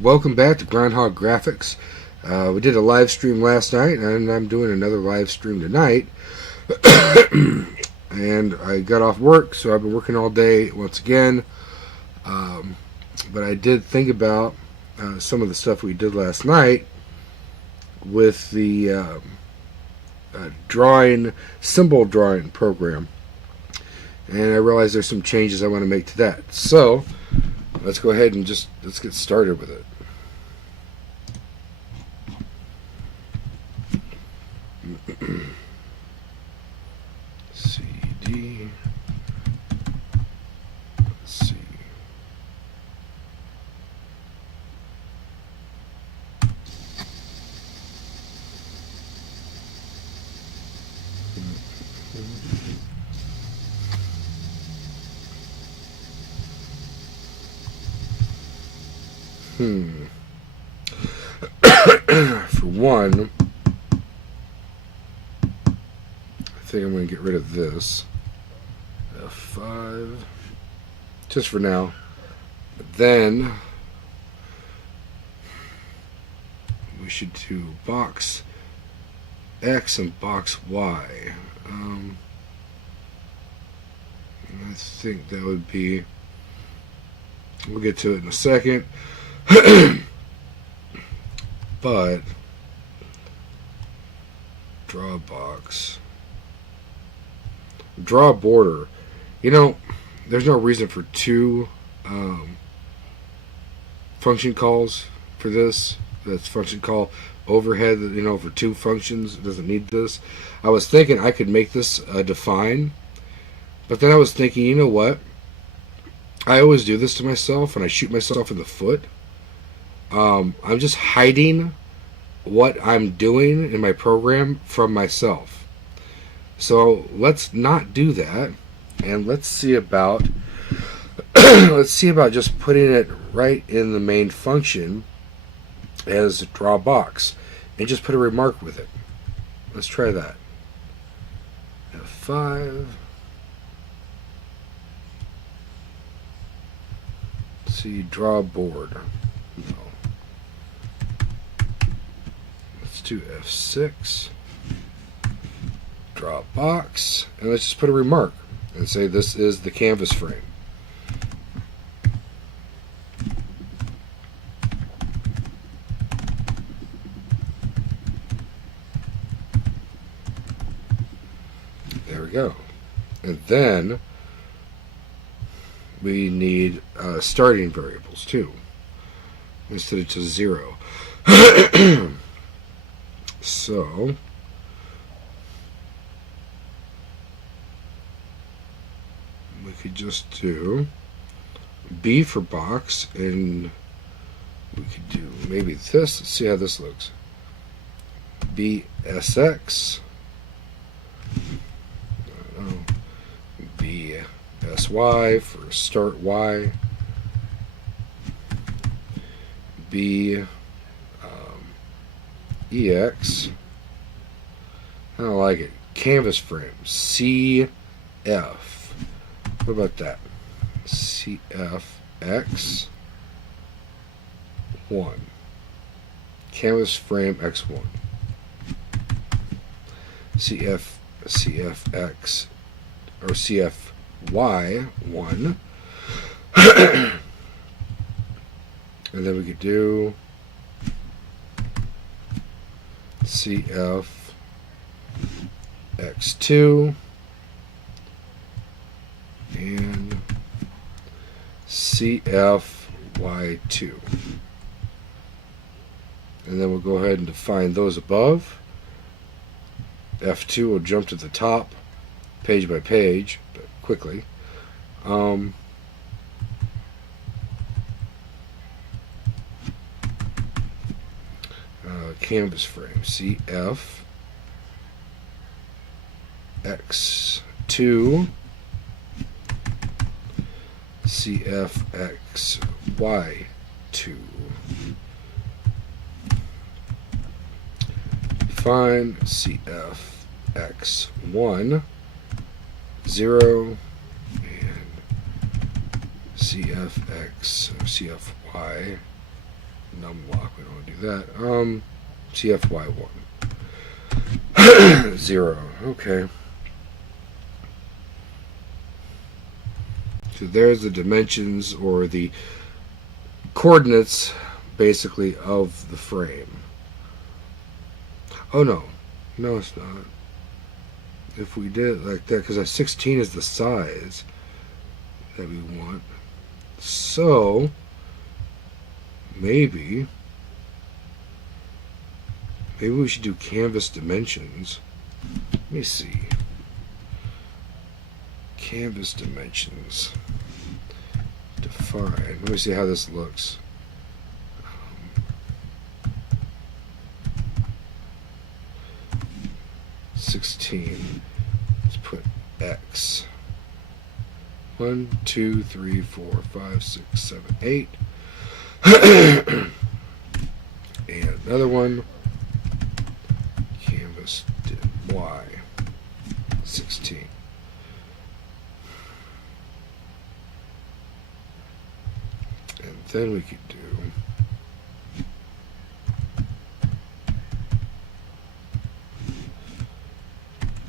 welcome back to Groundhog Graphics. We did a live stream last night, and I'm doing another live stream tonight. And I got off work, so I've been working all day once again. But I did think about some of the stuff we did last night with the symbol drawing program. And I realized there's some changes I want to make to that. So let's go ahead and let's get started with it. CD. Let's see. For one, I think I'm going to get rid of this. F5. Just for now. Then we should do box X and box Y. I think that would be, we'll get to it in a second. But draw a box, draw a border. You know, there's no reason for two function calls for this. That's function call overhead, you know, for two functions. It doesn't need this. I was thinking I could make this define, but then I was thinking, you know what? I always do this to myself, and I shoot myself in the foot. I'm just hiding what I'm doing in my program from myself. So let's not do that, and let's see about just putting it right in the main function as draw box, and just put a remark with it. Let's try that. F5. Let's see, draw board. No. Let's do F6. Draw box, and let's just put a remark and say this is the canvas frame. There we go. And then we need starting variables too, instead of just 0. So we could just do B for box, and we could do maybe this. Let's see how this looks. BSX. I don't know. BSY for start Y. B EX. I don't like it. Canvas frame. CF. What about that? CFX 1. Canvas frame X1. CFX or CFY 1. And then we could do CF X2 and CFY2. And then we'll go ahead and define those above. F2 will jump to the top page by page, but quickly. Canvas frame CF X2 CFXY2. Define CFX1 0 and CFX or CFY numlock, we don't want to do that. CFY1. 0. Okay. So there's the dimensions, or the coordinates, basically, of the frame. Oh, no. No, it's not. If we did it like that, because a 16 is the size that we want. So, maybe we should do canvas dimensions. Let me see. Canvas dimensions. Define. Let me see how this looks. 16. Let's put X. 1, 2, 3, 4, 5, 6, 7, 8. And another one. Canvas Y. 16. And then we could do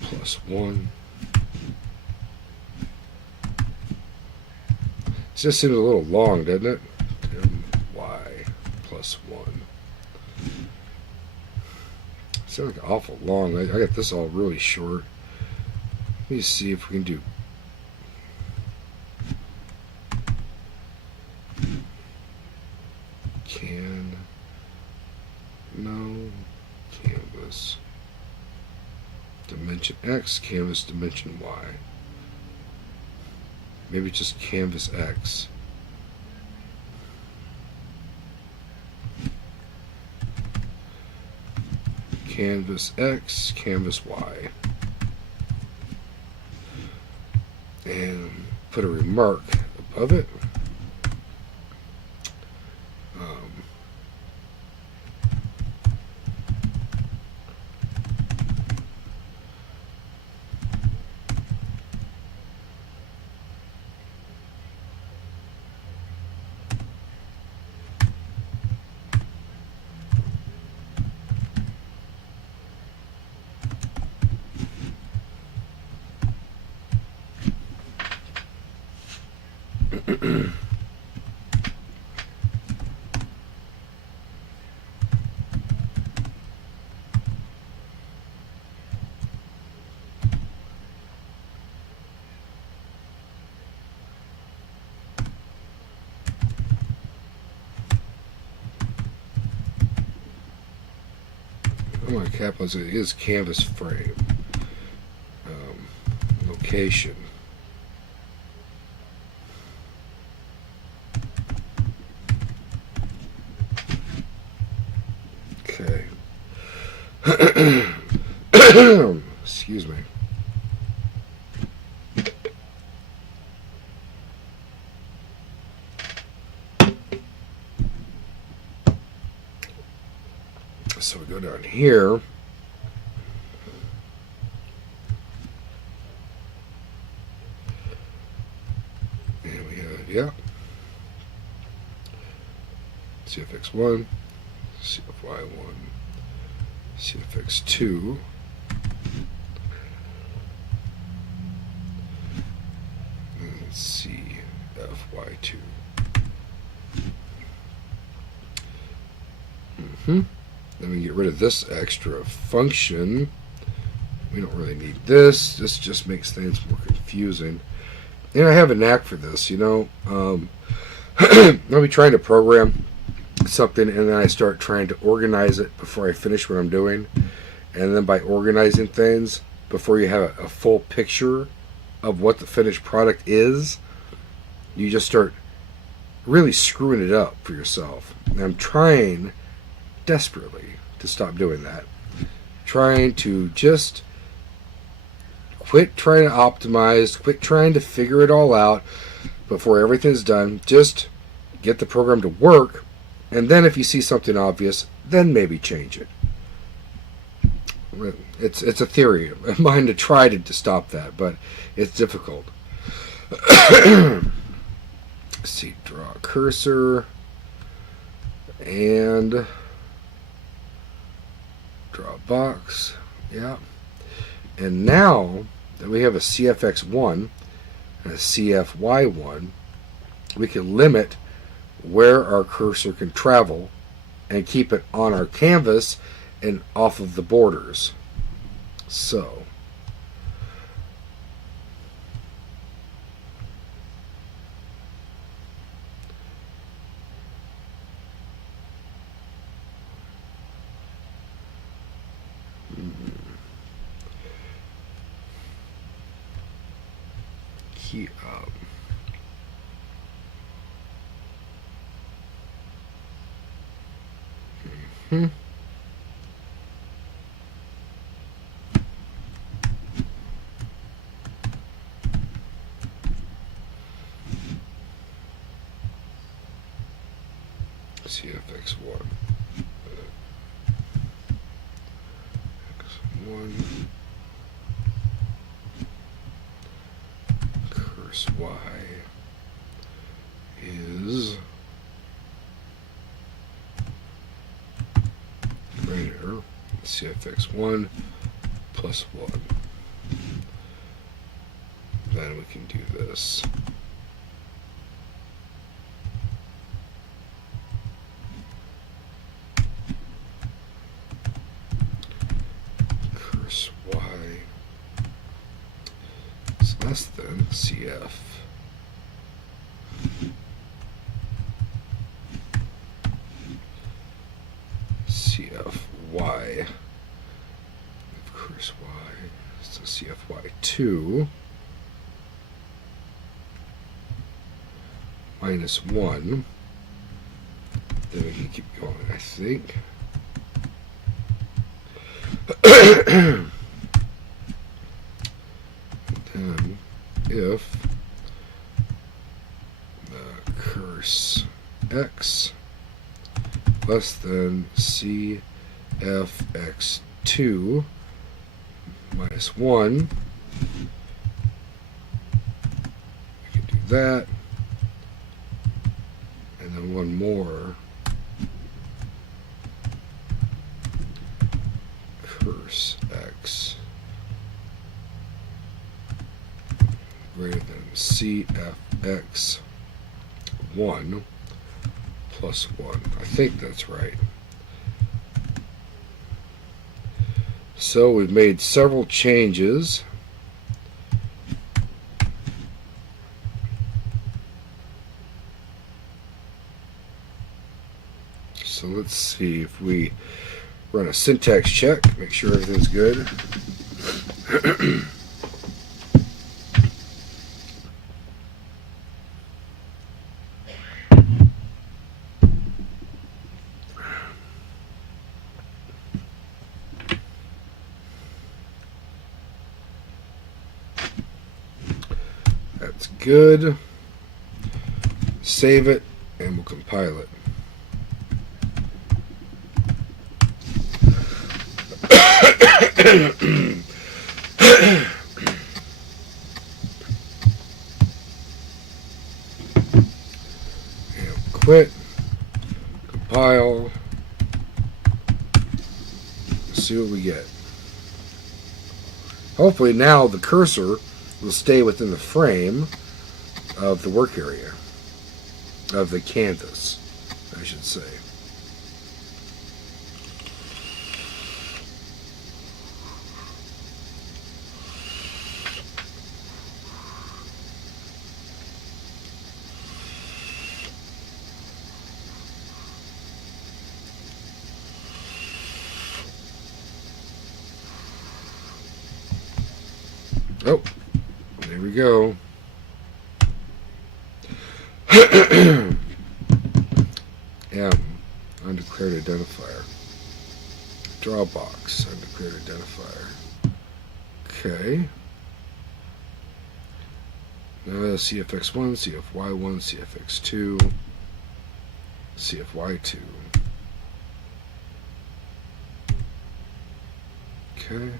+1. This just seems a little long, doesn't it? Y +1. Sounds like awful long. I got this all really short. Let me see if we can do canvas dimension X, canvas dimension Y. Maybe just canvas X. Canvas X, canvas Y. And put a remark above it. I want to capitalize it. It is canvas frame. Location. Okay. Excuse me. So we go down here. And we have, yeah. CFX1, CFY1, CFX2, and CFY2. Then we get rid of this extra function. We don't really need this. This just makes things more confusing. And I have a knack for this, you know. I'll be trying to program something, and then I start trying to organize it before I finish what I'm doing. And then by organizing things, before you have a full picture of what the finished product is, you just start really screwing it up for yourself. And I'm trying desperately to stop doing that. Trying to just quit trying to optimize, quit trying to figure it all out before everything's done. Just get the program to work, and then if you see something obvious, then maybe change it. It's a theory of mine to try to stop that, but it's difficult. Let's see, draw a cursor. and draw a box. Yeah. And now that we have a CFX1 and a CFY1, we can limit where our cursor can travel and keep it on our canvas and off of the borders. So key up. CFX1. X1. Curse Y is greater CFX1 plus 1. Then we can do this. Curse Y is less than CF. CFY. Of course, Y. So CFY2 minus 1. Then we can keep going, I think. And then if the curse X less than CFX2 minus 1. We can do that. And then one more. Curse X greater than CFX1 plus 1. I think that's right. So we've made several changes. So let's see if we run a syntax check, make sure everything's good. That's good. Save it and we'll compile it. And quit, compile, see what we get. Hopefully now the cursor will stay within the frame of the work area, of the canvas, I should say. Oh, there we go. M, undeclared identifier. Draw box, undeclared identifier. Okay. Now CFX1, CFY1, CFX2, CFY2. Okay.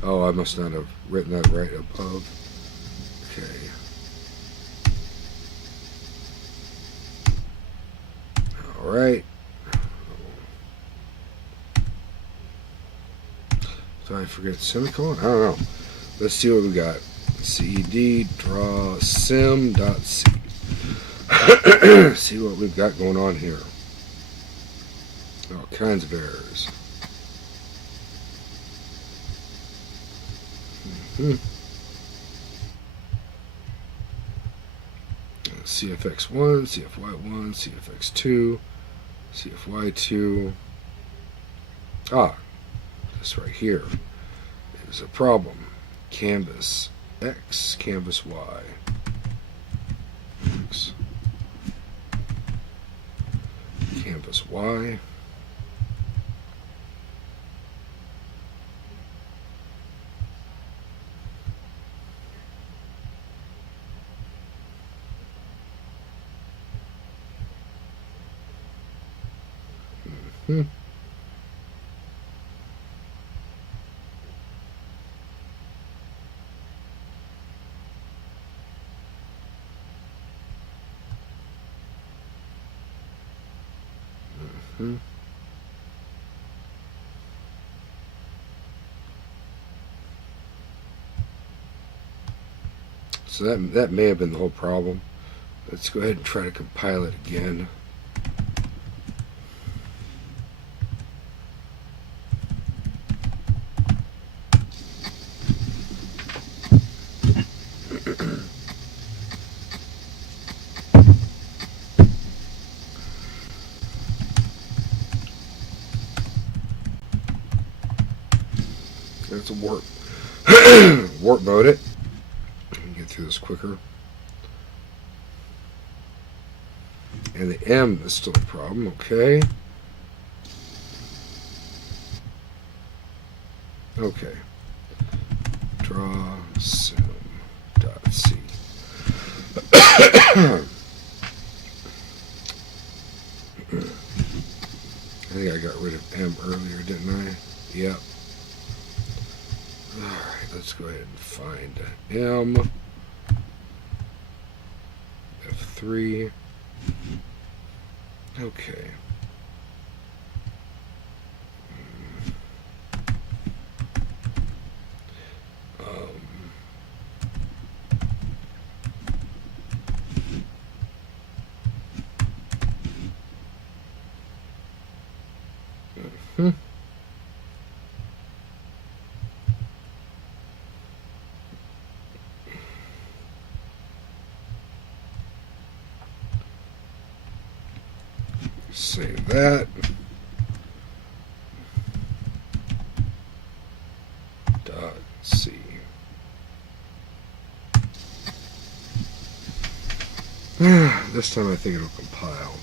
Oh, I must not have written that right above. Okay. right. Did I forget semicolon? I don't know. Let's see what we got. cd draw sim.c. See what we've got going on here. All kinds of errors. CFX1, CFY1, CFX2, CFY2. This right here is a problem. Canvas X, canvas Y. X. Canvas Y. So that may have been the whole problem. Let's go ahead and try to compile it again. Let's warp warp mode it. Get through this quicker. And the M is still a problem. Okay. Okay. Draw sim.c. I think I got rid of M earlier, didn't I? Yep. Alright, let's go ahead and find M. F3. Okay. Save that. .c. This time I think it'll compile.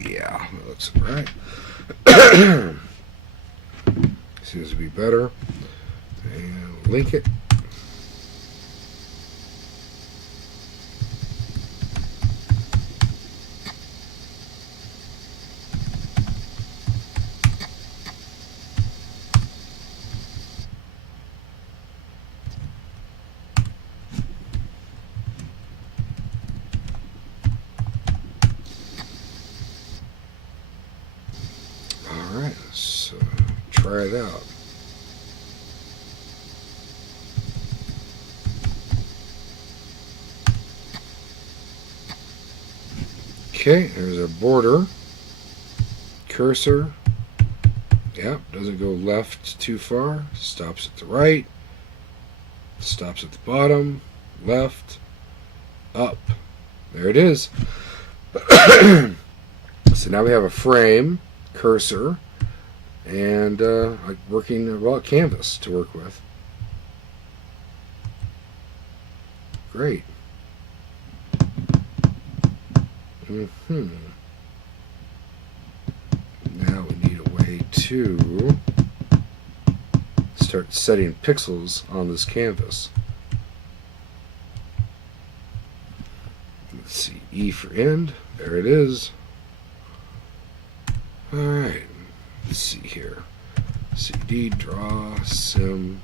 Yeah, that looks right. Seems to be better. And link it. Alright, so try it out. Okay, there's our border. Cursor. Yep, doesn't go left too far. Stops at the right. Stops at the bottom. Left. Up. There it is. So now we have a frame, cursor, and working well canvas to work with. Great. Now we need a way to start setting pixels on this canvas. Let's see, E for end. There it is. Alright, let's see here. CD draw sim.c.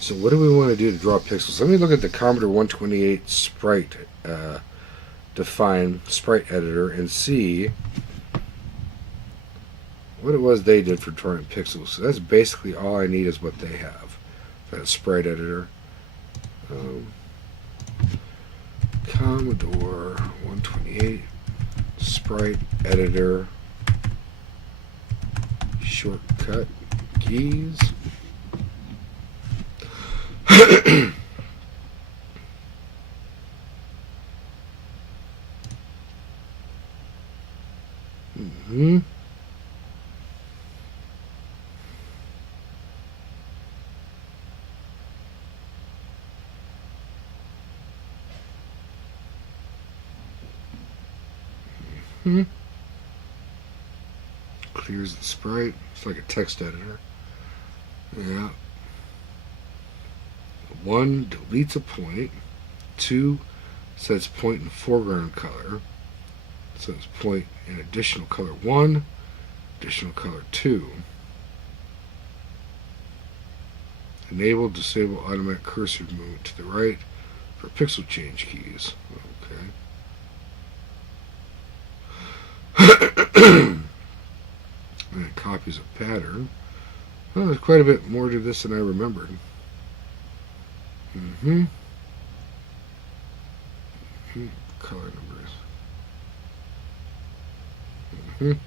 So what do we want to do to draw pixels? Let me look at the Commodore 128 sprite define sprite editor and see what it was they did for drawing pixels. So that's basically all I need is what they have. That sprite editor. Commodore 128 sprite editor shortcut keys. Mm-hmm. Clears the sprite. It's like a text editor. Yeah. 1 deletes a point. 2 sets point in foreground color. Sets point in additional color 1, additional color 2. Enable, disable automatic cursor movement to the right for pixel change keys. Okay. And it copies a pattern. Well, there's quite a bit more to this than I remembered. Color numbers. Okay.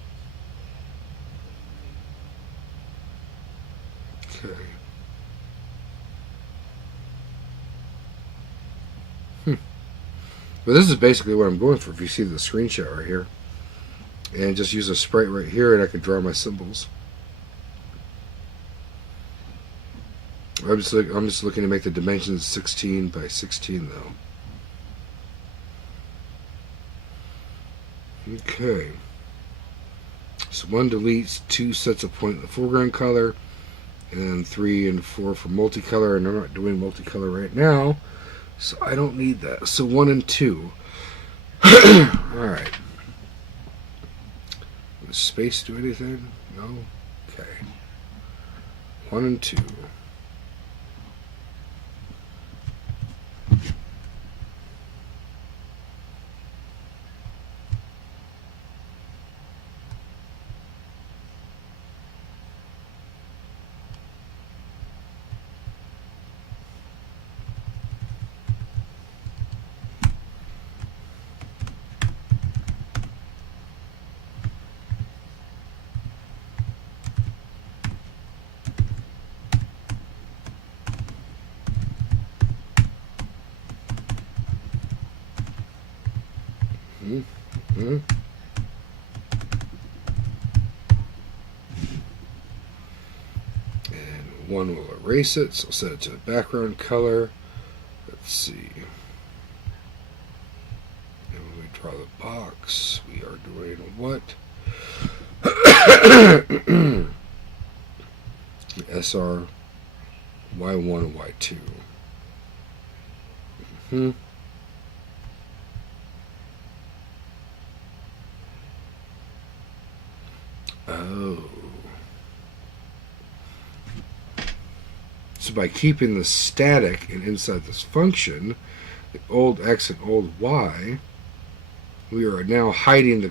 Well, this is basically what I'm going for. If you see the screenshot right here, and just use a sprite right here, and I can draw my symbols. I'm just looking to make the dimensions 16 by 16 though. Okay. So 1 deletes, 2 sets a point in the foreground color, and then 3 and 4 for multicolor, and I'm not doing multicolor right now, so I don't need that. So 1 and 2. Alright. Does space do anything? No? Okay. 1 and 2. And 1 will erase it, so I'll set it to the background color. Let's see. And when we draw the box, we are doing what? SR Y1 and Y2. Oh. So by keeping the static and inside this function, the old X and old Y, we are now hiding the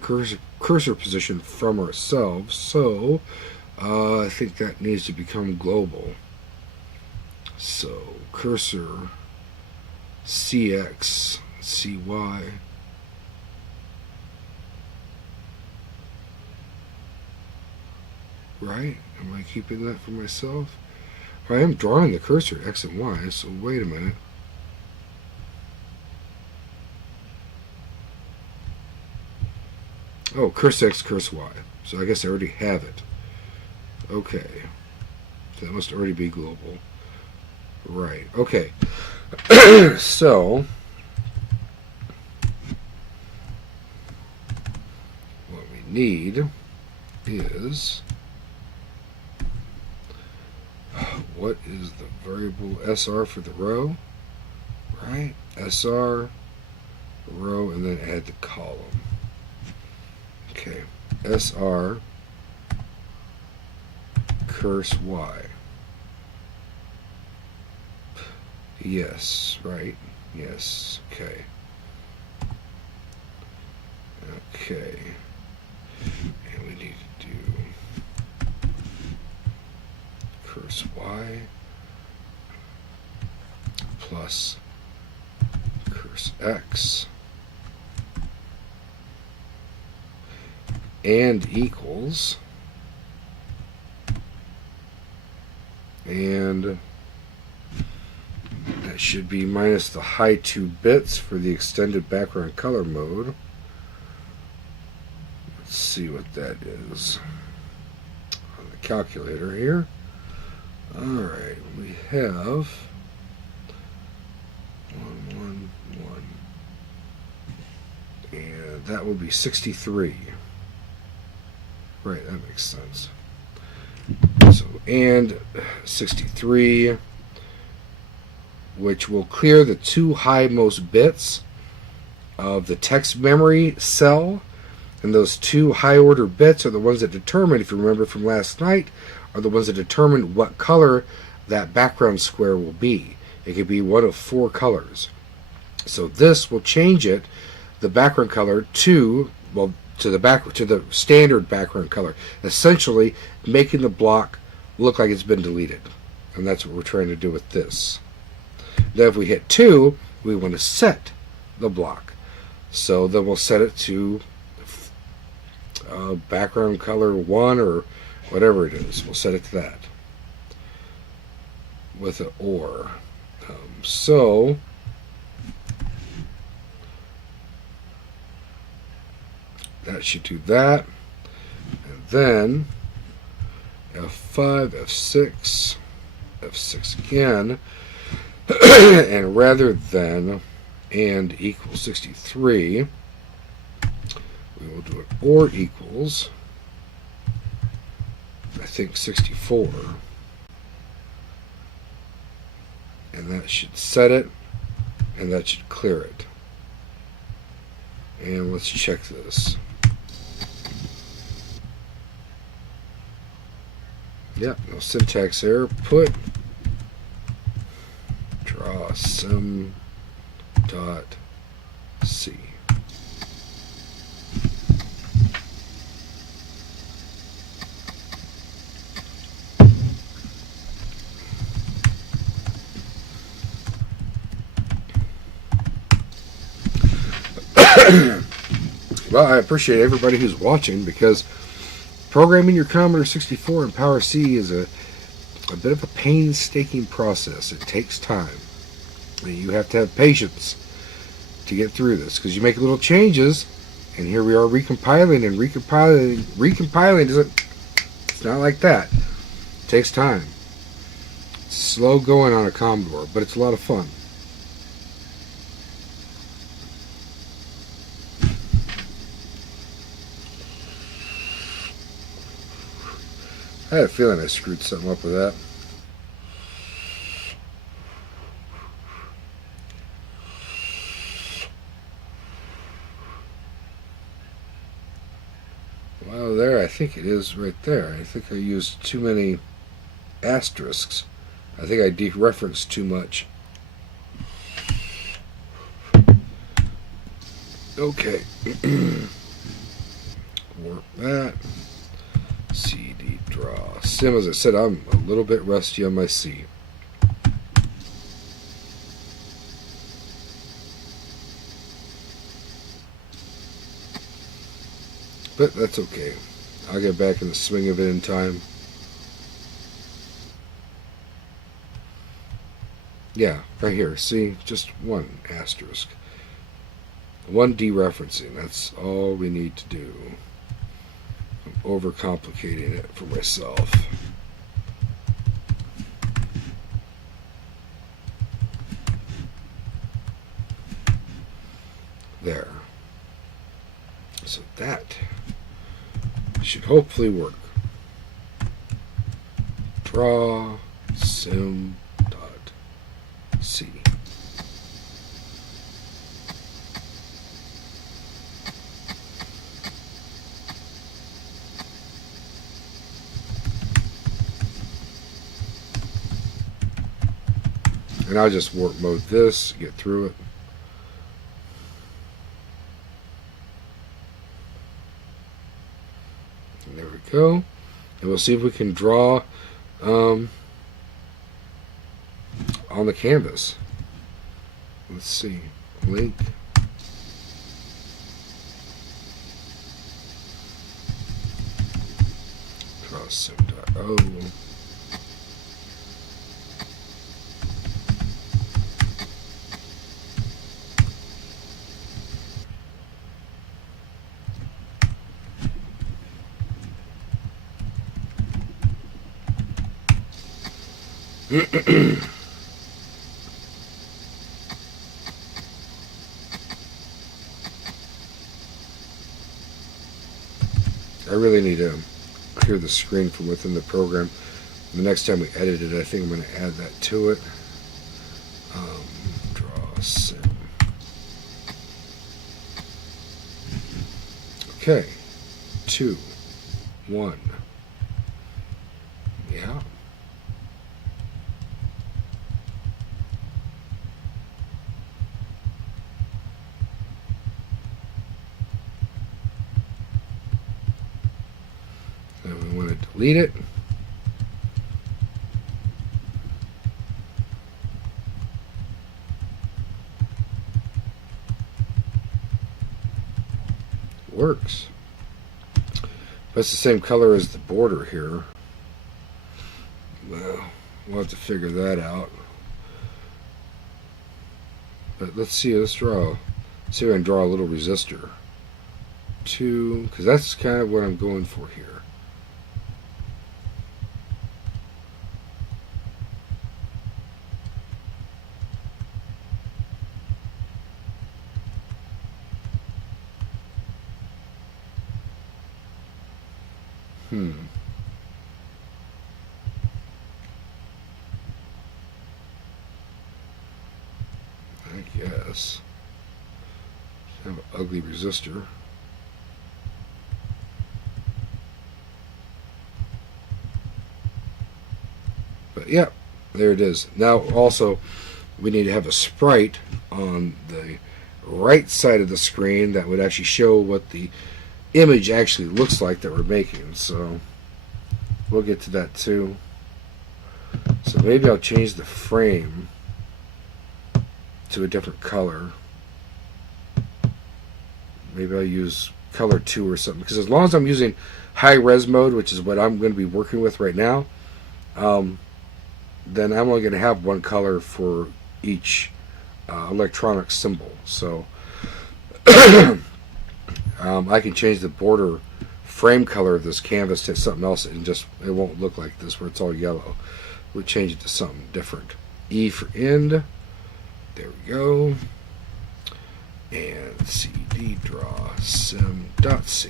cursor position from ourselves. So I think that needs to become global. So cursor CX, CY. Right? Am I keeping that for myself? I am drawing the cursor X and Y, so wait a minute. Oh, cursor X, cursor Y. So I guess I already have it. Okay. So that must already be global. Right. Okay. So what we need is, what is the variable SR for the row? Right? SR, row, and then add the column. Okay. SR curse Y. Yes, right? Yes. Okay. Okay. And we need to do curse Y plus curse X and equals, and that should be minus the high 2 bits for the extended background color mode. Let's see what that is on the calculator here. Alright, we have 111, and that will be 63. Right, that makes sense. So, and 63, which will clear the 2 highmost bits of the text memory cell, and those 2 high order bits are the ones that determine, if you remember from last night, are the ones that determine what color that background square will be. It could be one of 4 colors. So this will change it, the background color, to, well, to the standard background color, essentially making the block look like it's been deleted. And that's what we're trying to do with this. Then if we hit 2, we want to set the block. So then we'll set it to background color 1 or whatever it is. We'll set it to that with an OR. So that should do that. And then F5, F6, F6 again. And rather than and equals 63, we will do it or equals, I think, 64. And that should set it, and that should clear it. And let's check this. Yep, no syntax error. Put draw sim dot C. Well, I appreciate everybody who's watching, because programming your Commodore 64 in Power C is a bit of a painstaking process. It takes time. You have to have patience to get through this, because you make little changes, and here we are recompiling and recompiling. Recompiling doesn't, it's not like that. It takes time. It's slow going on a Commodore, but it's a lot of fun. I had a feeling I screwed something up with that. Well, there, I think it is right there. I think I used too many asterisks. I think I dereferenced too much. Okay. Warp that. CD draw sim. As I said, I'm a little bit rusty on my C. But that's okay. I'll get back in the swing of it in time. Yeah, right here. See, just one asterisk. One dereferencing. That's all we need to do. I'm overcomplicating it for myself. There. So that should hopefully work. Draw sim dot C. And I'll just warp mode this, get through it. And there we go. And we'll see if we can draw on the canvas. Let's see. Link. Draw sim.o. I really need to clear the screen from within the program. The next time we edit it, I think I'm going to add that to it. Draw sim. Okay. 2, 1. Yeah. And we want to delete it. Works. That's the same color as the border here. Well, we'll have to figure that out. But let's see, let's draw. See if I can draw a little resistor. 2, because that's kind of what I'm going for here. I guess. Have an ugly resistor. But yeah, there it is. Now also, we need to have a sprite on the right side of the screen that would actually show what the image actually looks like that we're making. So we'll get to that too. So maybe I'll change the frame to a different color. Maybe I'll use color 2 or something, because as long as I'm using high res mode, which is what I'm going to be working with right now, then I'm only going to have one color for each electronic symbol. So I can change the border frame color of this canvas to something else, and just it won't look like this where it's all yellow. We'll change it to something different. E for end. There we go. And CD draw sim.c.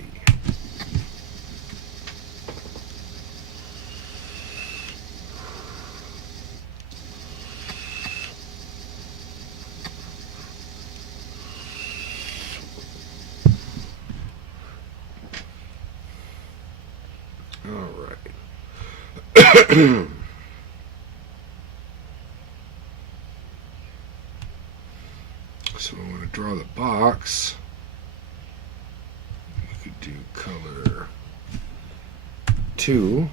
All right. So we want to draw the box. We could do color 2.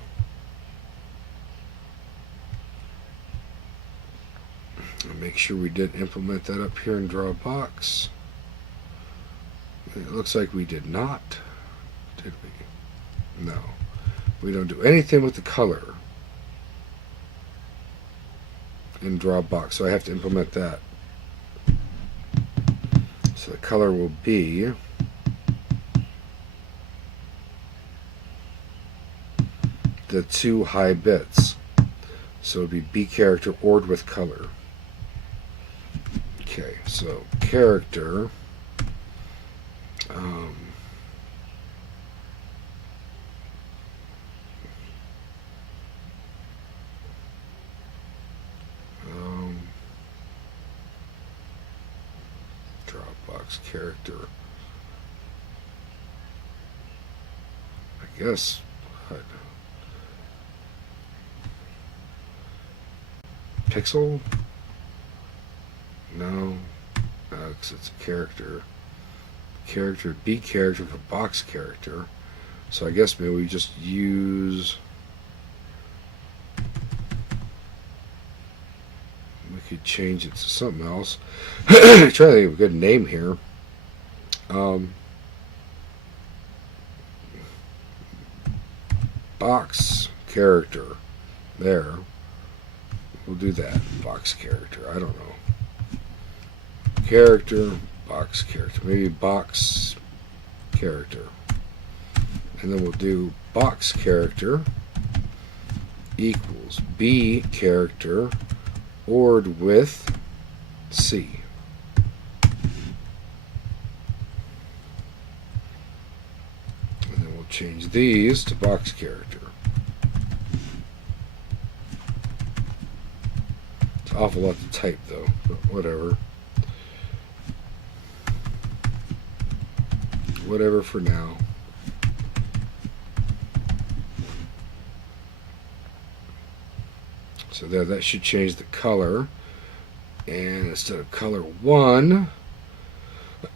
And make sure we did implement that up here and draw a box. It looks like we did not, did we? No. We don't do anything with the color in draw a box, so I have to implement that. So the color will be the 2 high bits. So it would be B character ORed with color. Okay, so character box character. I guess. Pixel? No. Because it's a character. Character, B character for box character. So I guess maybe we just use... We could change it to something else. Try to think of a good name here. Box character. There. We'll do that. Box character. I don't know. Character, box character. Maybe box character. And then we'll do box character equals B character ORed with C. And then we'll change these to box character. It's an awful lot to type though, but whatever. Whatever for now. So there, that should change the color. And instead of color 1,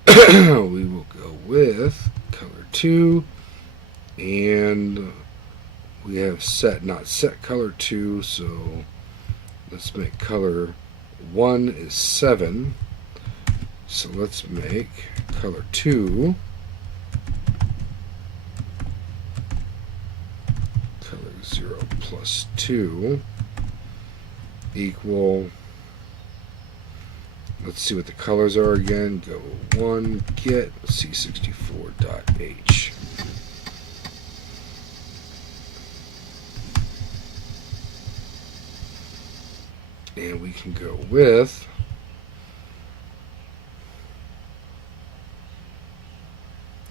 we will go with color 2. And we have set, not set color 2, so let's make color 1 is 7. So let's make color 2 color 0 plus 2 equal, let's see what the colors are again. Go 1 get C64.h. And we can go with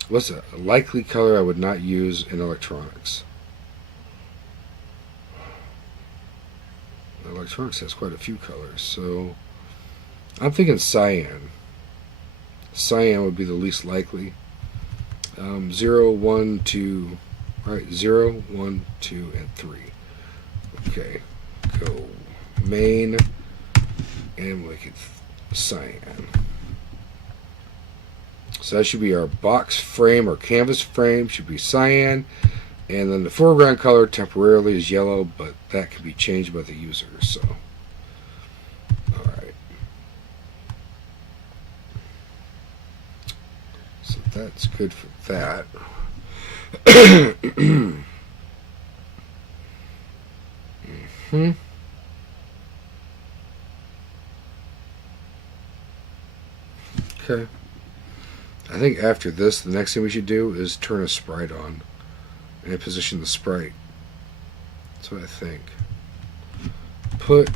what's a likely color I would not use in electronics. Electronics has quite a few colors, so I'm thinking cyan. Cyan would be the least likely. 0, 1, 2, right? 0, 1, 2, and 3. Okay, go main and make it cyan. So that should be our box frame or canvas frame, should be cyan. And then the foreground color temporarily is yellow, but that can be changed by the user. So, alright. So that's good for that. Okay. I think after this, the next thing we should do is turn a sprite on. And position the sprite. That's what I think. Put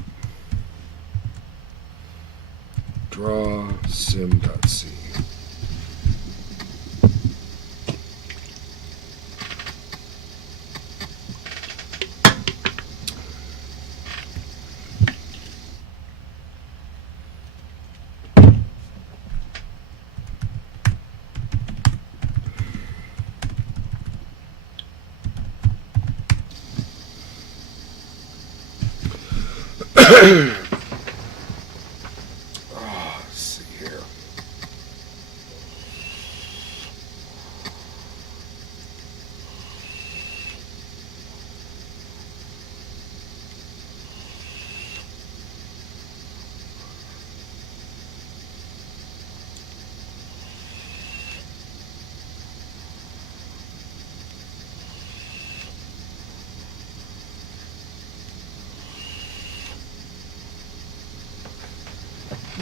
draw sim.c. Let's see here.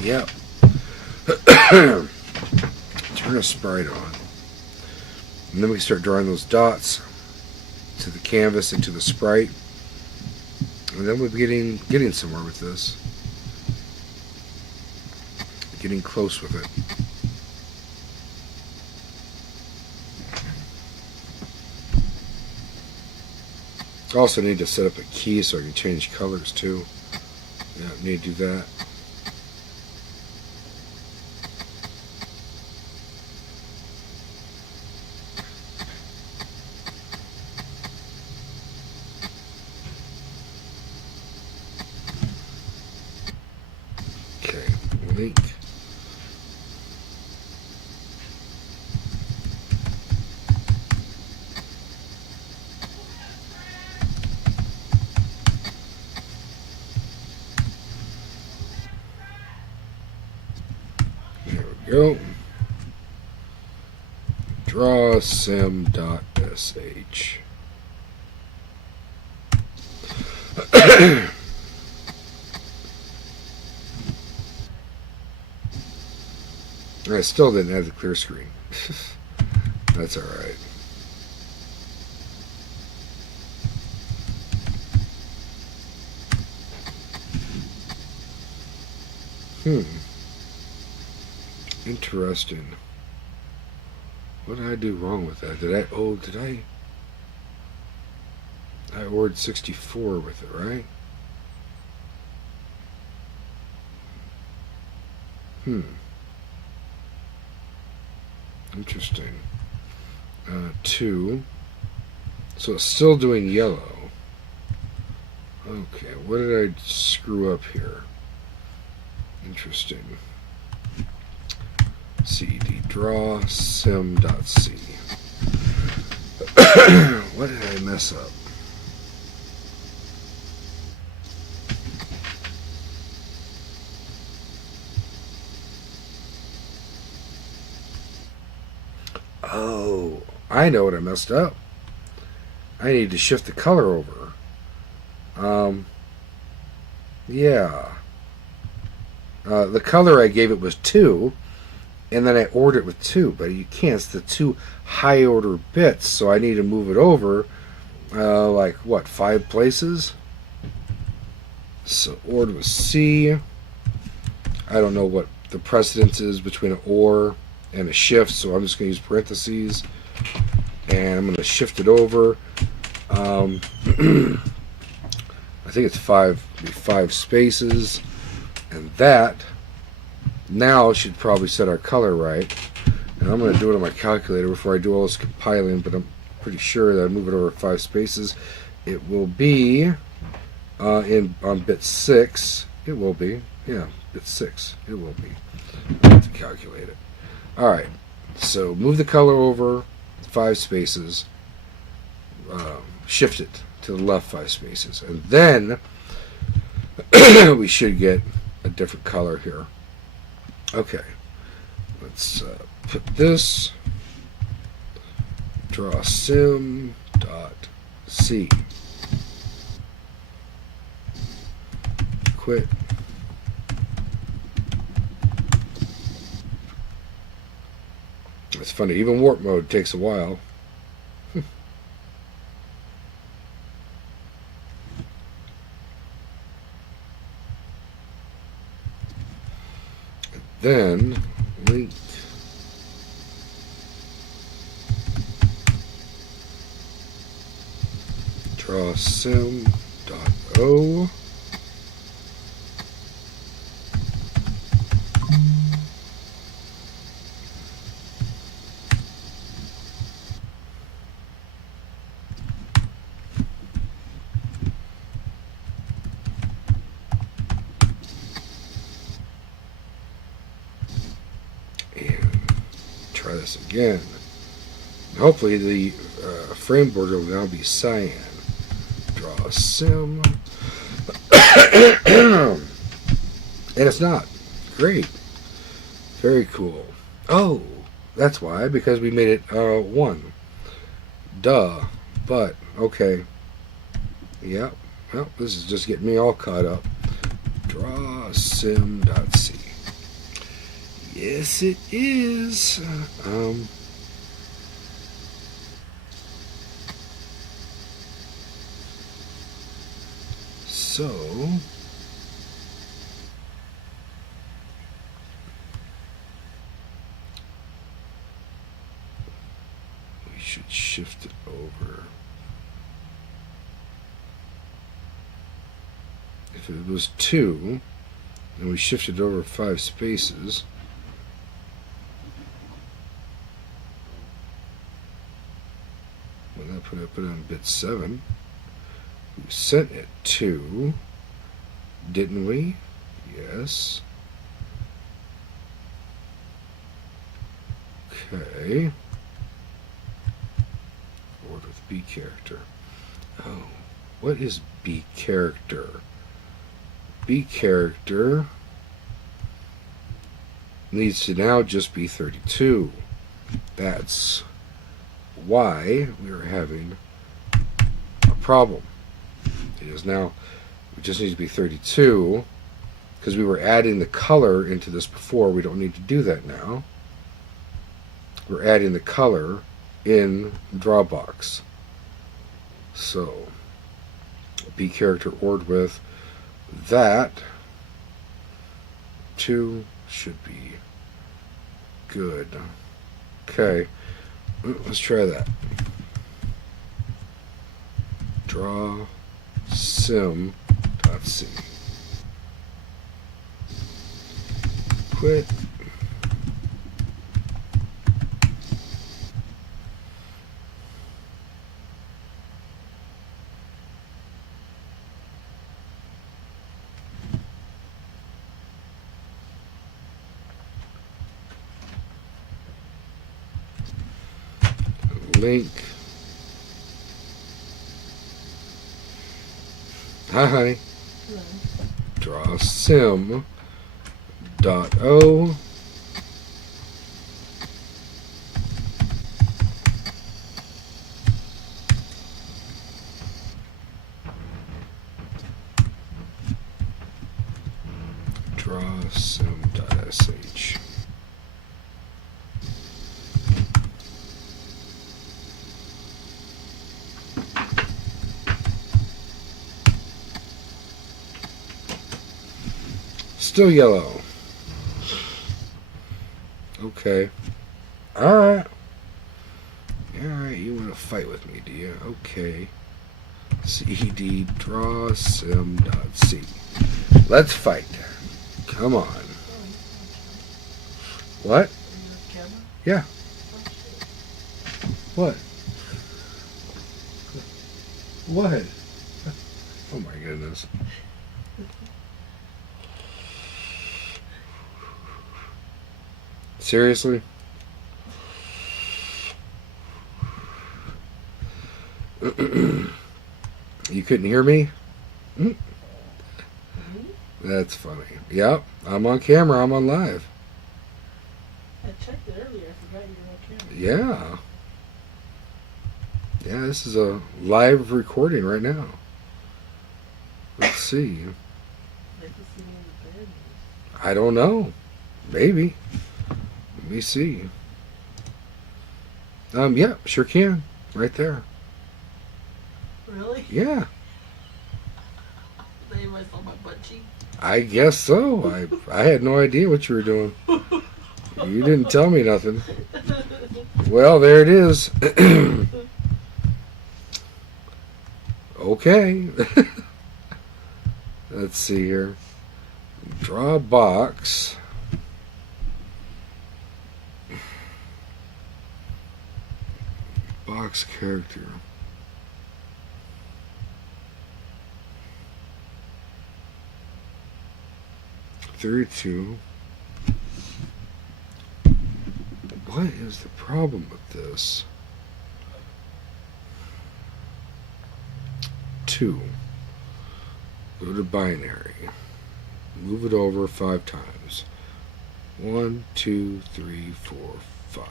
Yep. Turn a sprite on. And then we can start drawing those dots to the canvas and to the sprite. And then we'll be getting somewhere with this. Getting close with it. I also need to set up a key so I can change colors too. Yeah, I need to do that. go. Draw sim.sh. I still didn't have the clear screen. That's alright. Interesting. What did I do wrong with that? Did I ordered 64 with it, right? Interesting. 2. So it's still doing yellow. Okay, what did I screw up here? Interesting. cd draw sim.c. What did I mess up? Oh, I know what I messed up. I need to shift the color over. Yeah. The color I gave it was 2, and then I ordered it with 2, but you can't. It's the 2 high order bits, so I need to move it over, like, what, 5 places? So ordered with C. I don't know what the precedence is between an OR and a shift, so I'm just going to use parentheses, and I'm going to shift it over. I think it's 5 spaces, and that now should probably set our color right. And I'm going to do it on my calculator before I do all this compiling, but I'm pretty sure that I move it over 5 spaces. It will be on bit 6. It will be, yeah, bit 6. It will be. I have to calculate it. All right, so move the color over 5 spaces, shift it to the left 5 spaces, and then we should get a different color here. Okay, let's put this draw sim.c. Quit. It's funny, even warp mode takes a while. Then link draw sim.o. Try this again. Hopefully the frame border will now be cyan. Draw a sim. And it's not. Great. Very cool. Oh, that's why, because we made it 1. Duh. But, okay. Yep. Well, this is just getting me all caught up. Draw sim.c. Yes, it is. So we should shift it over. If it was 2, and we shifted over 5 spaces, when I put it on bit 7, we sent it to, didn't we? Yes. Okay. Order with B character. Oh, what is B character? B character needs to now just be 32. That's why we are having a problem. It is now, it just needs to be 32, because we were adding the color into this before. We don't need to do that now. We're adding the color in Drawbox. So, B character ORed with that 2 should be good. Okay, let's try that. Draw sim.c. Quit. Link. Hi, honey. Hello. Draw sim dot o. Draw sim dot sh. Still yellow. Okay. Alright. Alright, you want to fight with me, do you? Okay. cd draw sim.c. Let's fight. Come on. What? Yeah. What? What? Oh my goodness. Seriously? You couldn't hear me? That's funny. Yep, I'm on camera. I'm on live. I checked it earlier. I forgot you were on camera. Yeah. Yeah, this is a live recording right now. Let's see. I don't know. Maybe. Let me see. Yeah, sure can. Right there. Really? Yeah. They must on my butt cheek. I guess so. I had no idea what you were doing. You didn't tell me nothing. Well, there it is. Okay. Let's see here. Draw a box. Box character. $32. What is the problem with this? 2. Go to binary. Move it over 5 times. 1, 2, 3, 4, 5.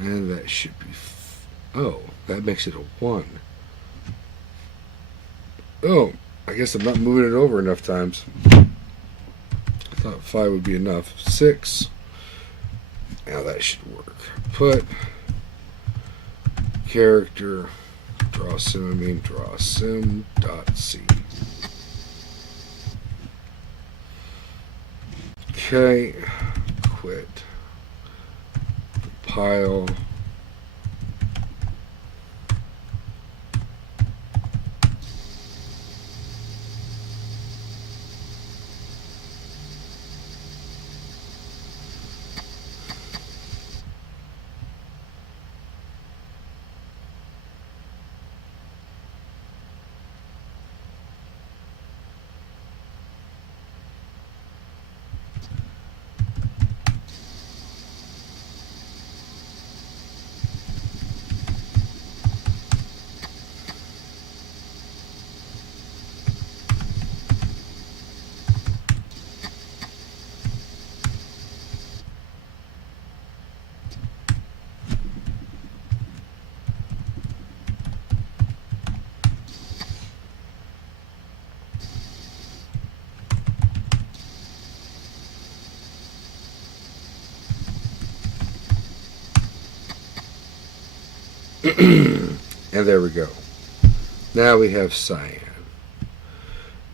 And that should be... Oh, that makes it a 1. Oh, I guess I'm not moving it over enough times. I thought 5 would be enough. 6. Now that should work. Put character draw sim dot c. Okay, quit. Compile. And there we go. Now we have cyan.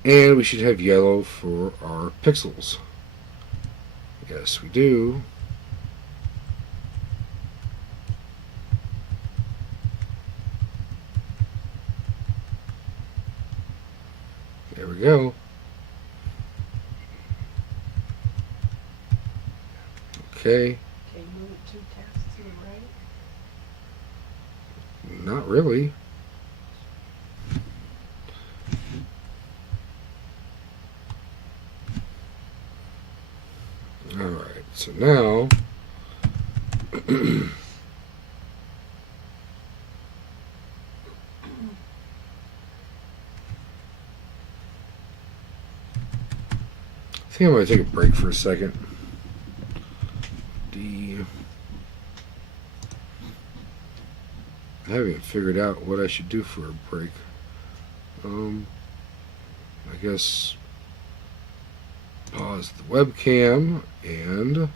And we should have yellow for our pixels. Yes, we do. There we go. Okay. Can you move it 2 tabs to the right? Not really. Alright, so now I think I'm going to take a break for a second. I haven't figured out what I should do for a break. I guess pause the webcam and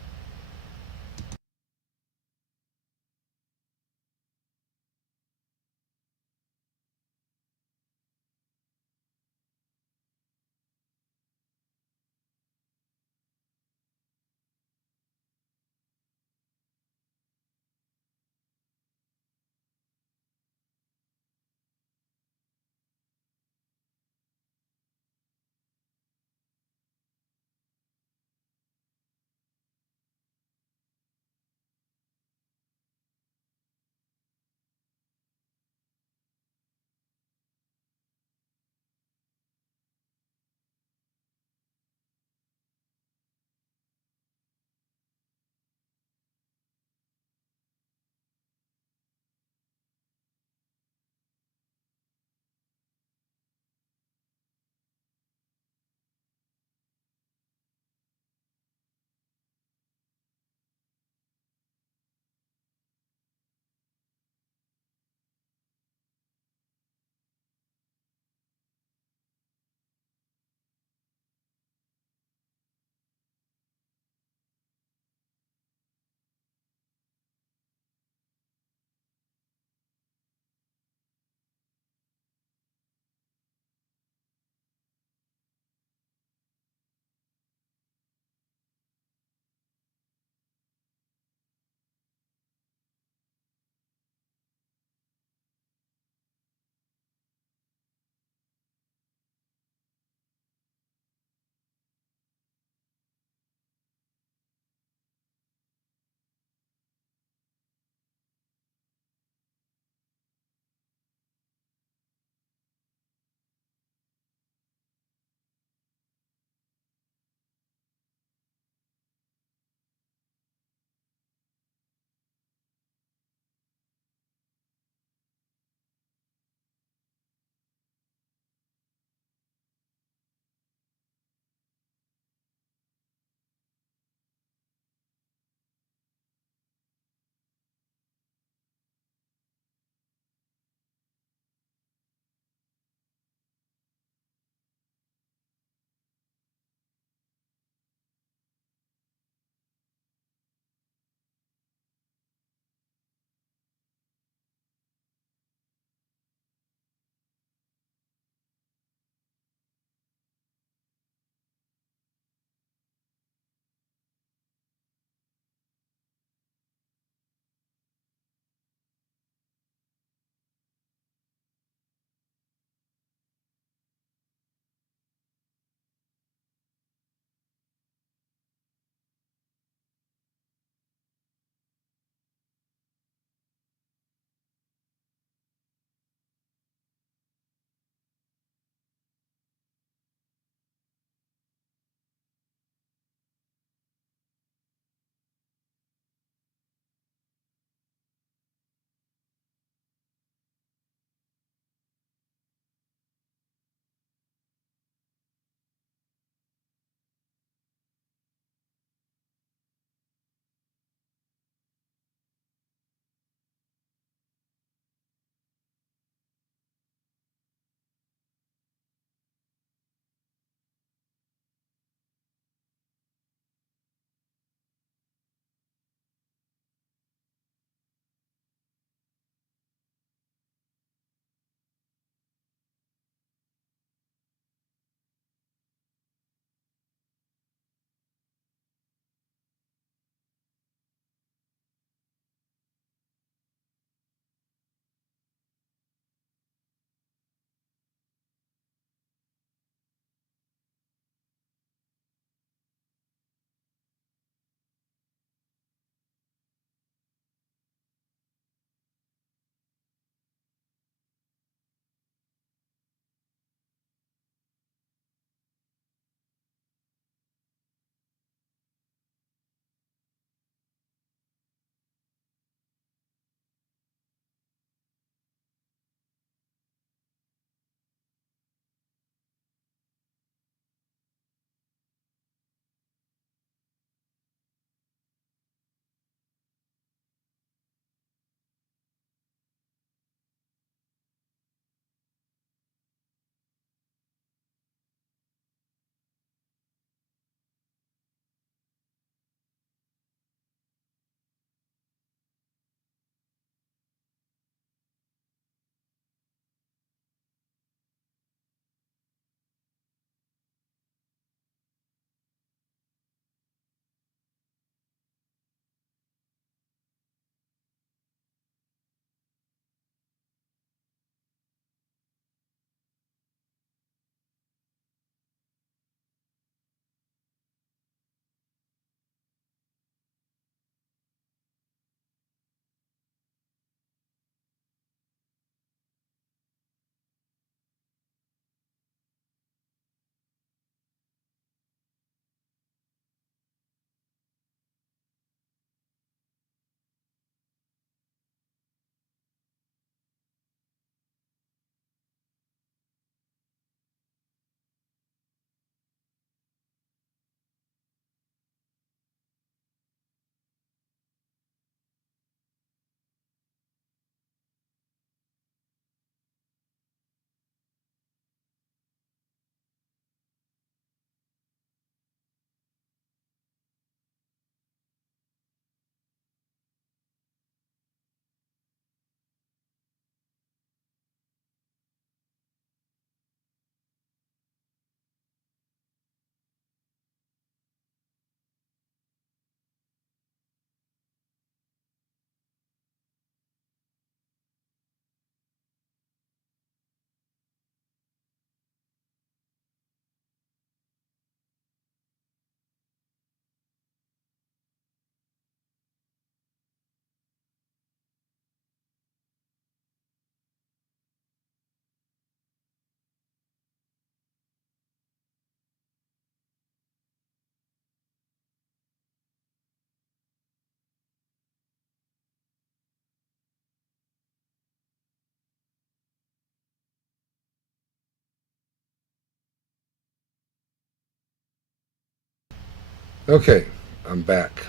Okay, I'm back.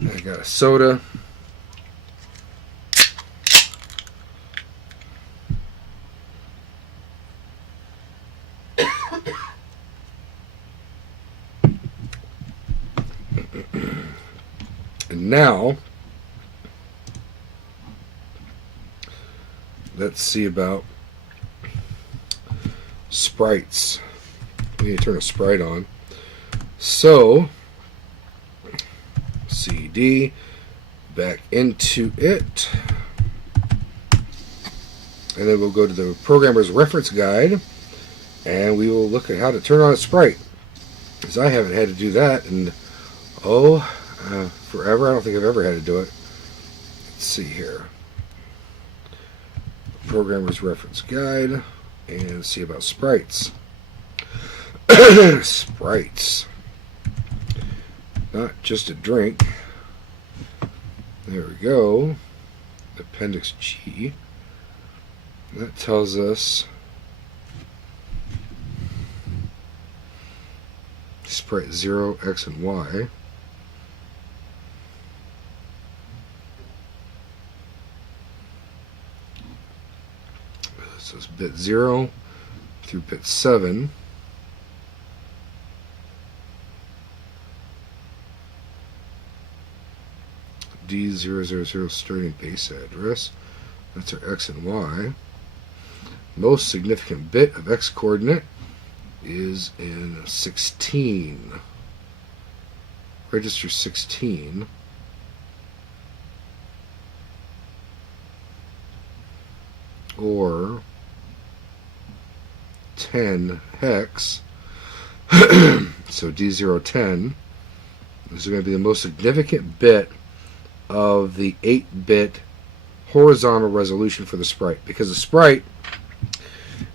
I got a soda. And now, let's see about sprites. We need to turn a sprite on. So, CD, back into it. And then we'll go to the Programmer's Reference Guide, and we will look at how to turn on a sprite. Because I haven't had to do that in, forever. I don't think I've ever had to do it. Let's see here. Programmer's Reference Guide, and see about sprites. Sprites. Not just a drink. There we go. Appendix G. That tells us sprite 0, X, and Y. So it's bit 0 through bit 7. D000 starting base address. That's our X and Y. Most significant bit of X coordinate is in 16. Register 16. Or 10 hex. So D010 is going to be the most significant bit of the 8-bit horizontal resolution for the sprite, because the sprite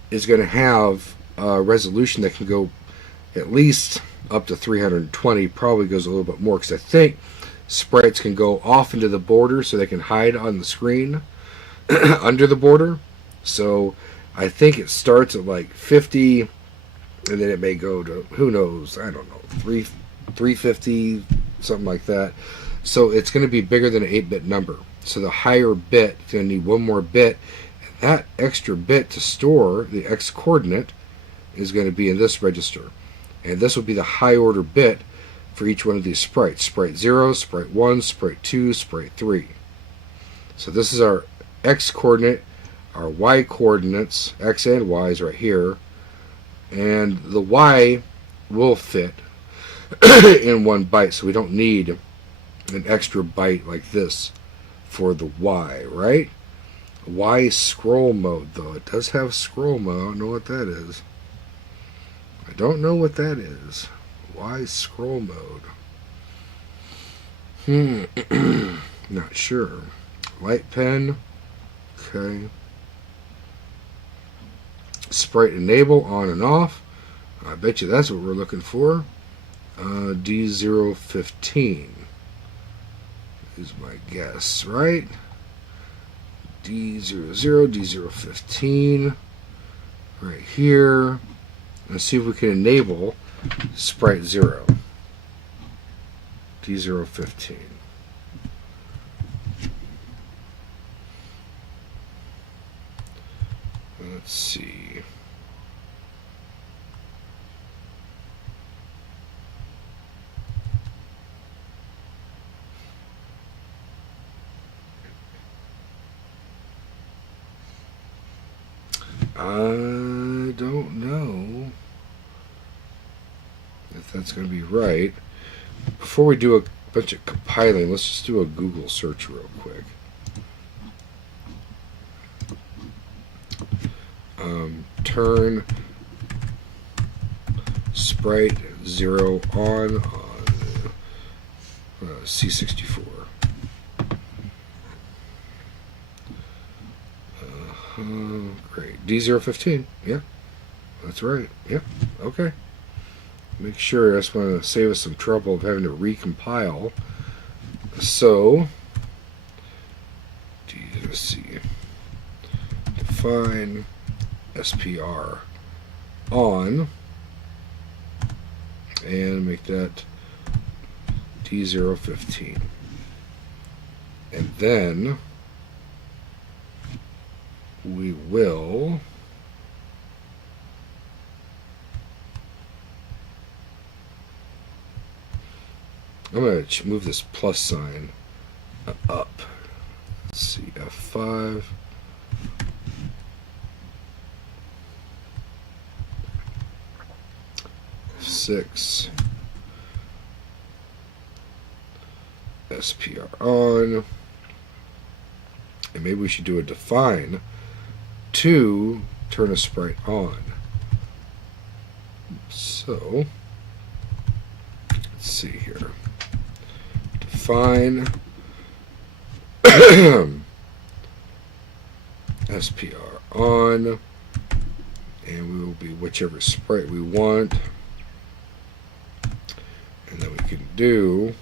is going to have a resolution that can go at least up to 320, probably goes a little bit more, because I think sprites can go off into the border so they can hide on the screen under the border. So I think it starts at like 50, and then it may go to, who knows, I don't know, 350, something like that. So it's going to be bigger than an 8-bit number. So the higher bit is going to need one more bit. And that extra bit to store the X coordinate is going to be in this register. And this will be the high order bit for each one of these sprites. Sprite 0, Sprite 1, Sprite 2, Sprite 3. So this is our X coordinate, our Y coordinates, X and Y is right here. And the Y will fit in 1 byte, so we don't need an extra byte like this for the Y, right? Y scroll mode, though. It does have scroll mode. I don't know what that is. I don't know what that is. Y scroll mode. Not sure. Light pen. Okay. Sprite enable on and off. I bet you that's what we're looking for. D015 is my guess, right? D00, D015 right here. Let's see if we can enable Sprite 0. D015. Let's see. I don't know if that's going to be right. Before we do a bunch of compiling, let's just do a Google search real quick. Turn Sprite 0 on C64. Great. D015. Yeah, that's right. Yep. Yeah. Okay. Make sure. I just want to save us some trouble of having to recompile. So, let's see. Define SPR on and make that D015. And then we will I'm going to move this plus sign up. Let's see, F5. F6. SPR on. And maybe we should do a define to turn a sprite on. So, let's see here. Define SPR on, and we will be whichever sprite we want, and then we can do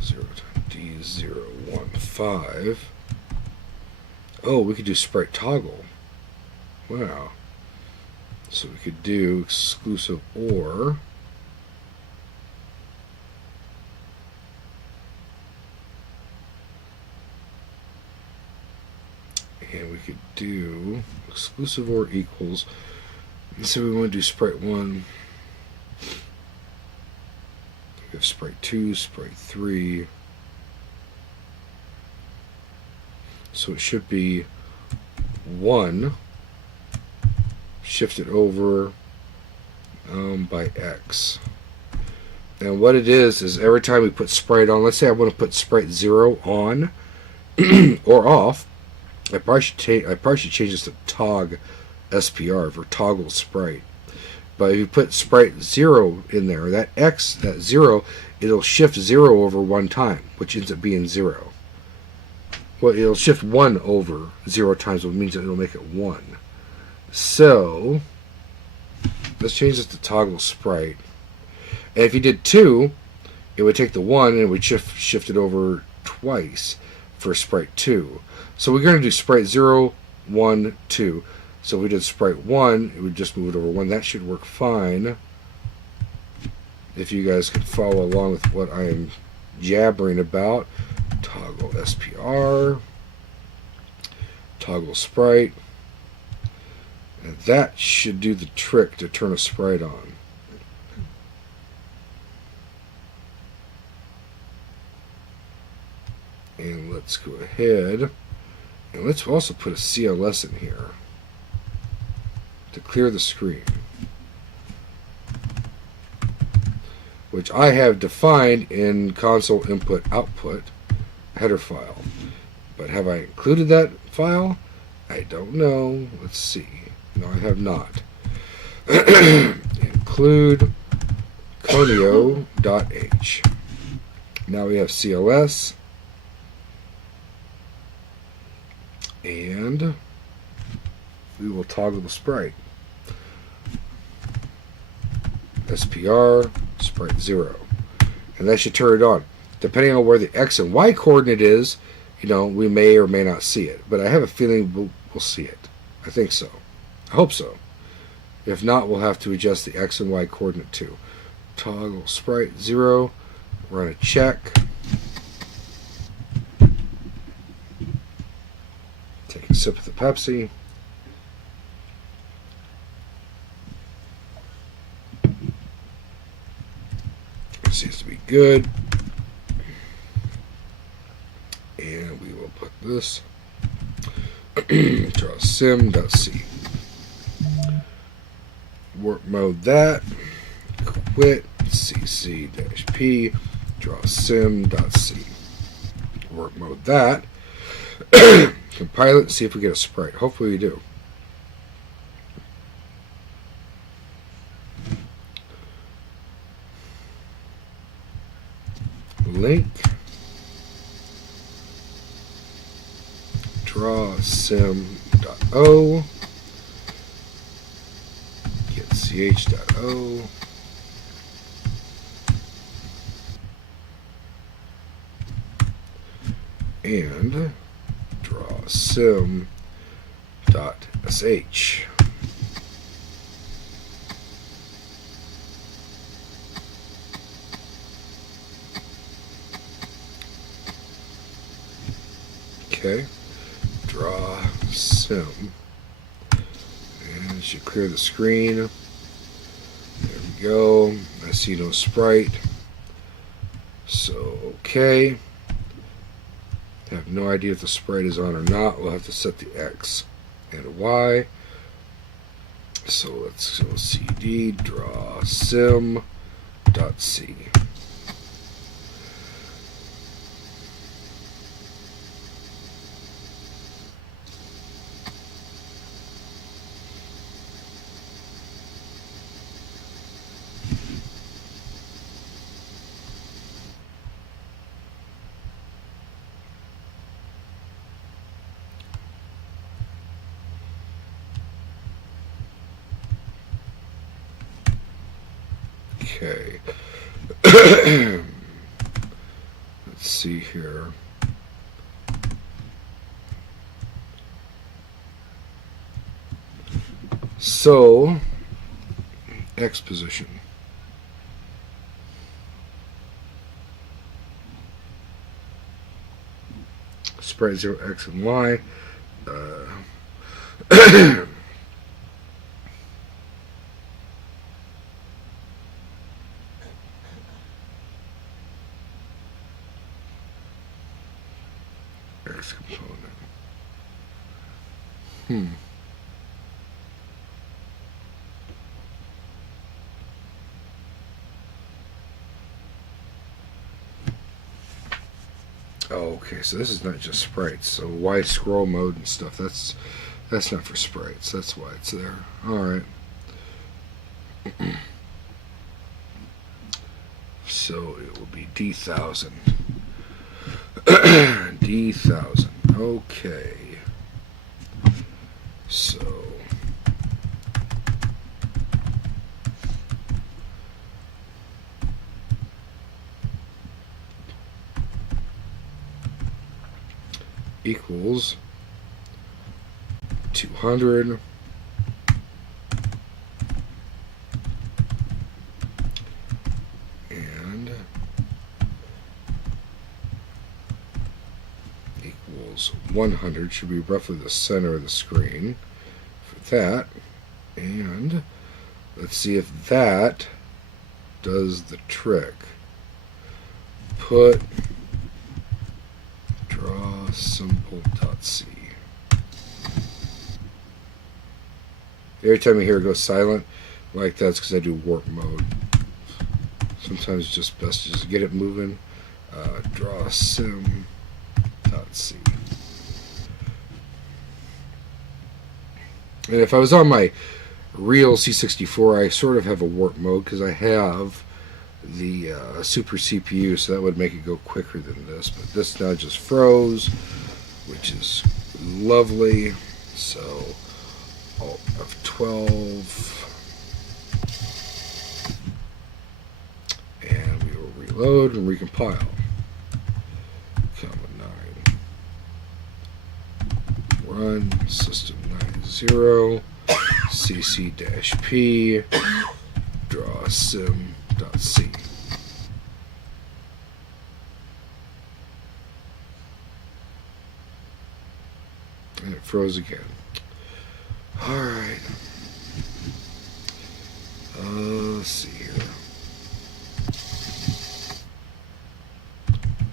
0 D015. Oh, we could do sprite toggle. Wow. So we could do exclusive OR. And we could do exclusive OR equals. So we want to do sprite 1. We have sprite 2, sprite 3. So it should be 1 shifted over by X. And what it is every time we put sprite on, let's say I want to put sprite 0 on or off, I probably should change this to tog SPR for toggle sprite. But if you put sprite 0 in there, that X, that 0, it'll shift 0 over one time, which ends up being 0. Well, it'll shift 1 over 0 times, which means that it'll make it 1. So, let's change this to toggle sprite. And if you did 2, it would take the 1 and it would shift it over twice for sprite 2. So we're going to do sprite 0, 1, 2. So if we did sprite 1, it would just move it over 1. That should work fine. If you guys could follow along with what I am jabbering about. Toggle SPR. Toggle sprite. And that should do the trick to turn a sprite on. And let's go ahead and let's also put a CLS in here to clear the screen, which I have defined in console input output header file. But have I included that file? I don't know. Let's see. No, I have not. Include conio.h. Now we have CLS. And we will toggle the sprite. SPR, sprite 0. And that should turn it on. Depending on where the X and Y coordinate is, we may or may not see it. But I have a feeling we'll see it. I think so. I hope so. If not, we'll have to adjust the X and Y coordinate too. Toggle sprite 0. Run a check. Take a sip of the Pepsi. It seems to be good. And we will put this draw sim.c. Work mode that. Quit cc-p draw sim.c. Work mode that. Compile it and see if we get a sprite. Hopefully we do. Link. Draw sim.o. Get ch.o. And draw sim.sh. Okay. Draw sim. And it should clear the screen. There we go. I see no sprite. So, okay. Have no idea if the sprite is on or not. We'll have to set the X and Y. So let's go cd draw sim.c. Okay. Let's see here. So, X position. Sprite 0, X, and Y. X component. Oh, okay, so this is not just sprites. So Y scroll mode and stuff. That's not for sprites. That's why it's there. All right. So it will be D1000. D1000. Okay. So equals 200 and equals 100 should be roughly the center of the screen for that. And let's see if that does the trick. Put draw simple.c. Every time you hear it go silent like that's because I do warp mode. Sometimes it's just best to just get it moving. Draw sim.c. And if I was on my real C64, I sort of have a warp mode because I have the super CPU, so that would make it go quicker than this. But this now just froze, which is lovely. So Alt F12, and we will reload and recompile. Comma 9. Run system 90 cc-p draw sim.c. And it froze again. Alright. Let's see here.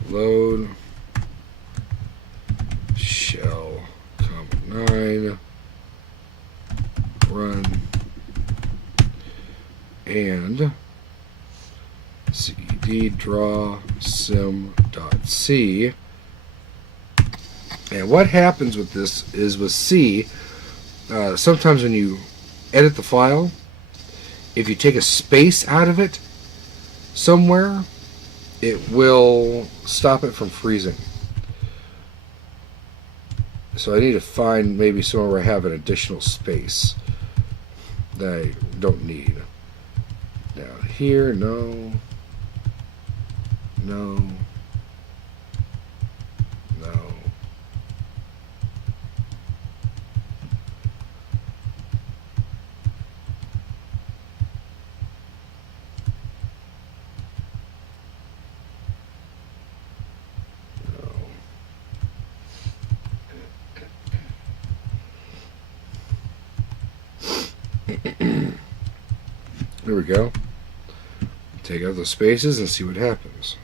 Load. Shell. Comma 9. Run. And cd draw sim.c. And what happens with this is with C, sometimes when you edit the file, if you take a space out of it somewhere, it will stop it from freezing. So I need to find maybe somewhere where I have an additional space that I don't need. Down here, no. No. No. There we go. Take out the spaces and see what happens.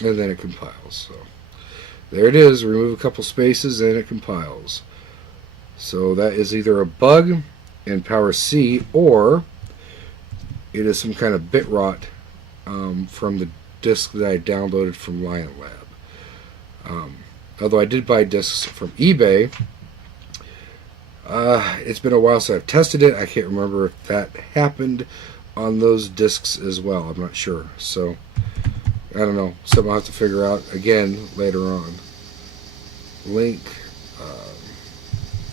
And then it compiles. So there it is. Remove a couple spaces and it compiles. So that is either a bug in Power C, or it is some kind of bit rot from the disk that I downloaded from Lion Lab. Although I did buy disks from eBay, it's been a while since I've tested it. I can't remember if that happened on those disks as well. I'm not sure. So I don't know. Something I'll have to figure out again later on. Link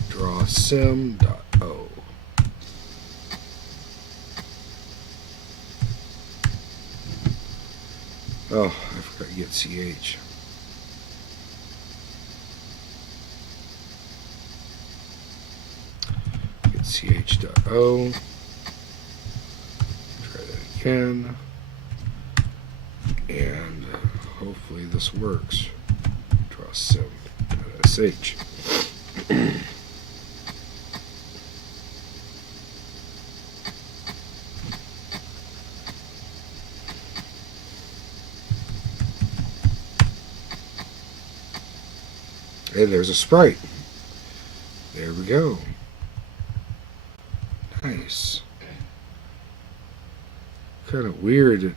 drawsim.o. Oh, I forgot to get ch. Get ch.o. Try that again. And hopefully this works. Drawsim.sh. And there's a sprite. There we go. Nice. Kind of weird. It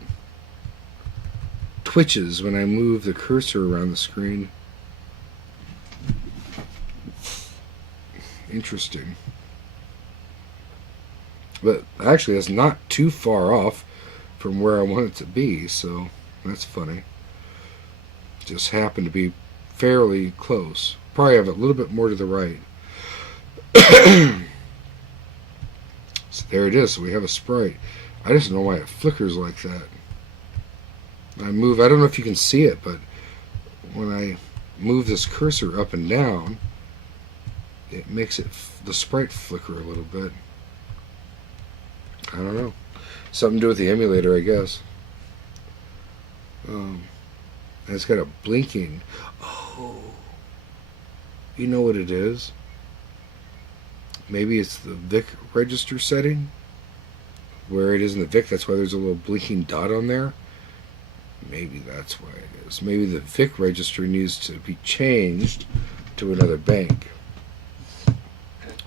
twitches when I move the cursor around the screen. Interesting. But actually, that's not too far off from where I want it to be, so that's funny. Just happened to be fairly close. Probably have a little bit more to the right. So there it is. So we have a sprite. I just don't know why it flickers like that. I move, I don't know if you can see it, but when I move this cursor up and down, it makes it the sprite flicker a little bit. I don't know. Something to do with the emulator, I guess. And it's got a blinking. Oh, you know what it is? Maybe it's the VIC register setting. Where it is in the VIC, that's why there's a little blinking dot on there. Maybe that's why it is. Maybe the VIC register needs to be changed to another bank.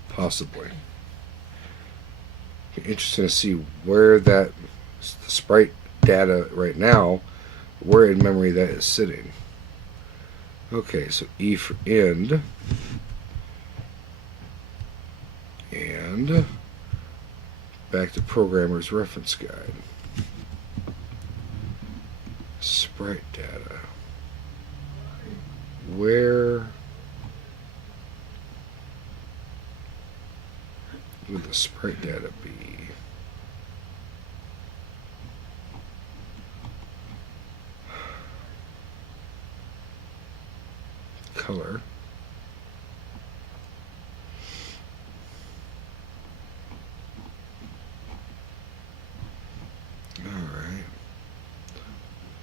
Possibly. Be interesting to see where that the sprite data right now, where in memory that is sitting. Okay, so E for end. And back to Programmer's Reference Guide. Sprite data. Where would the sprite data be? Color. Alright.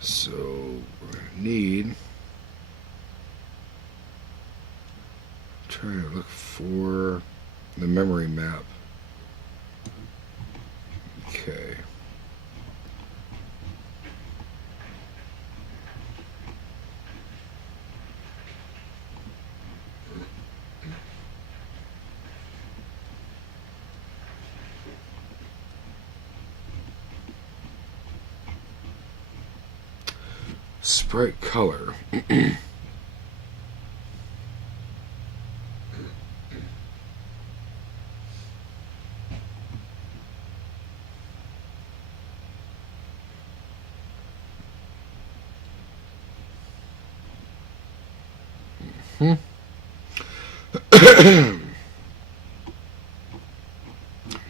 So we're going to need, try to look for the memory map. Okay. Sprite color.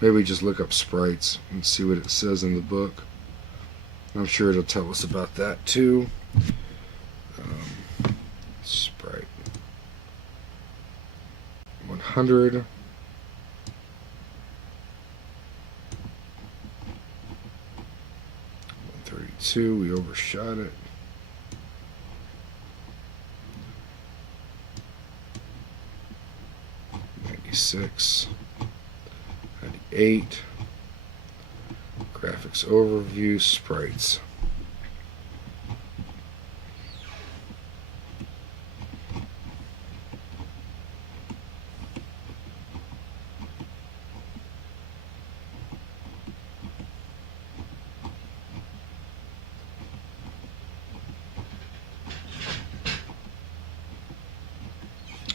Maybe just look up sprites and see what it says in the book. I'm sure it'll tell us about that too. Sprite 100. 2, we overshot it. '96, '98. Graphics overview, sprites.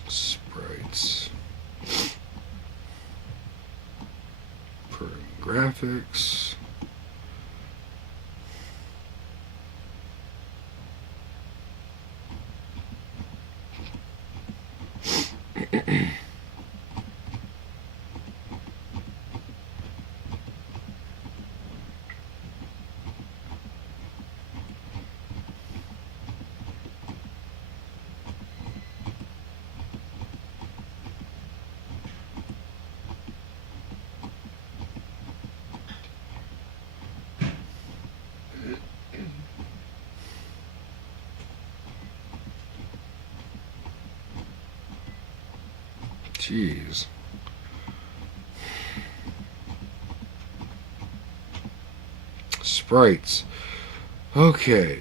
Sprites. Graphics. Jeez. Sprites. Okay.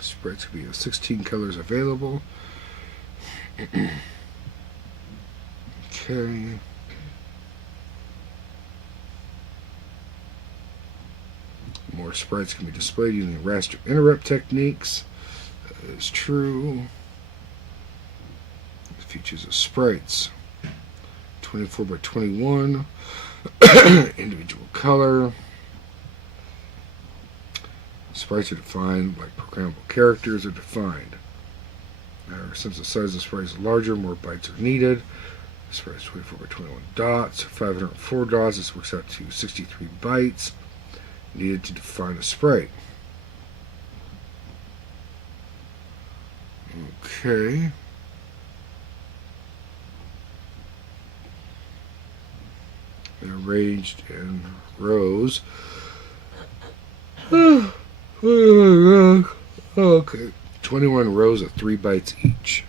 Sprites could be 16 colors available. Okay. More sprites can be displayed using raster interrupt techniques. That is true. Features of sprites. 24 by 21. Individual color. Sprites are defined like programmable characters are defined. Since the size of the sprite is larger, more bytes are needed. Sprite is 24 by 21 dots. 504 dots. This works out to 63 bytes needed to define a sprite. Okay. They're arranged in rows. Okay. 21 rows of 3 bytes each.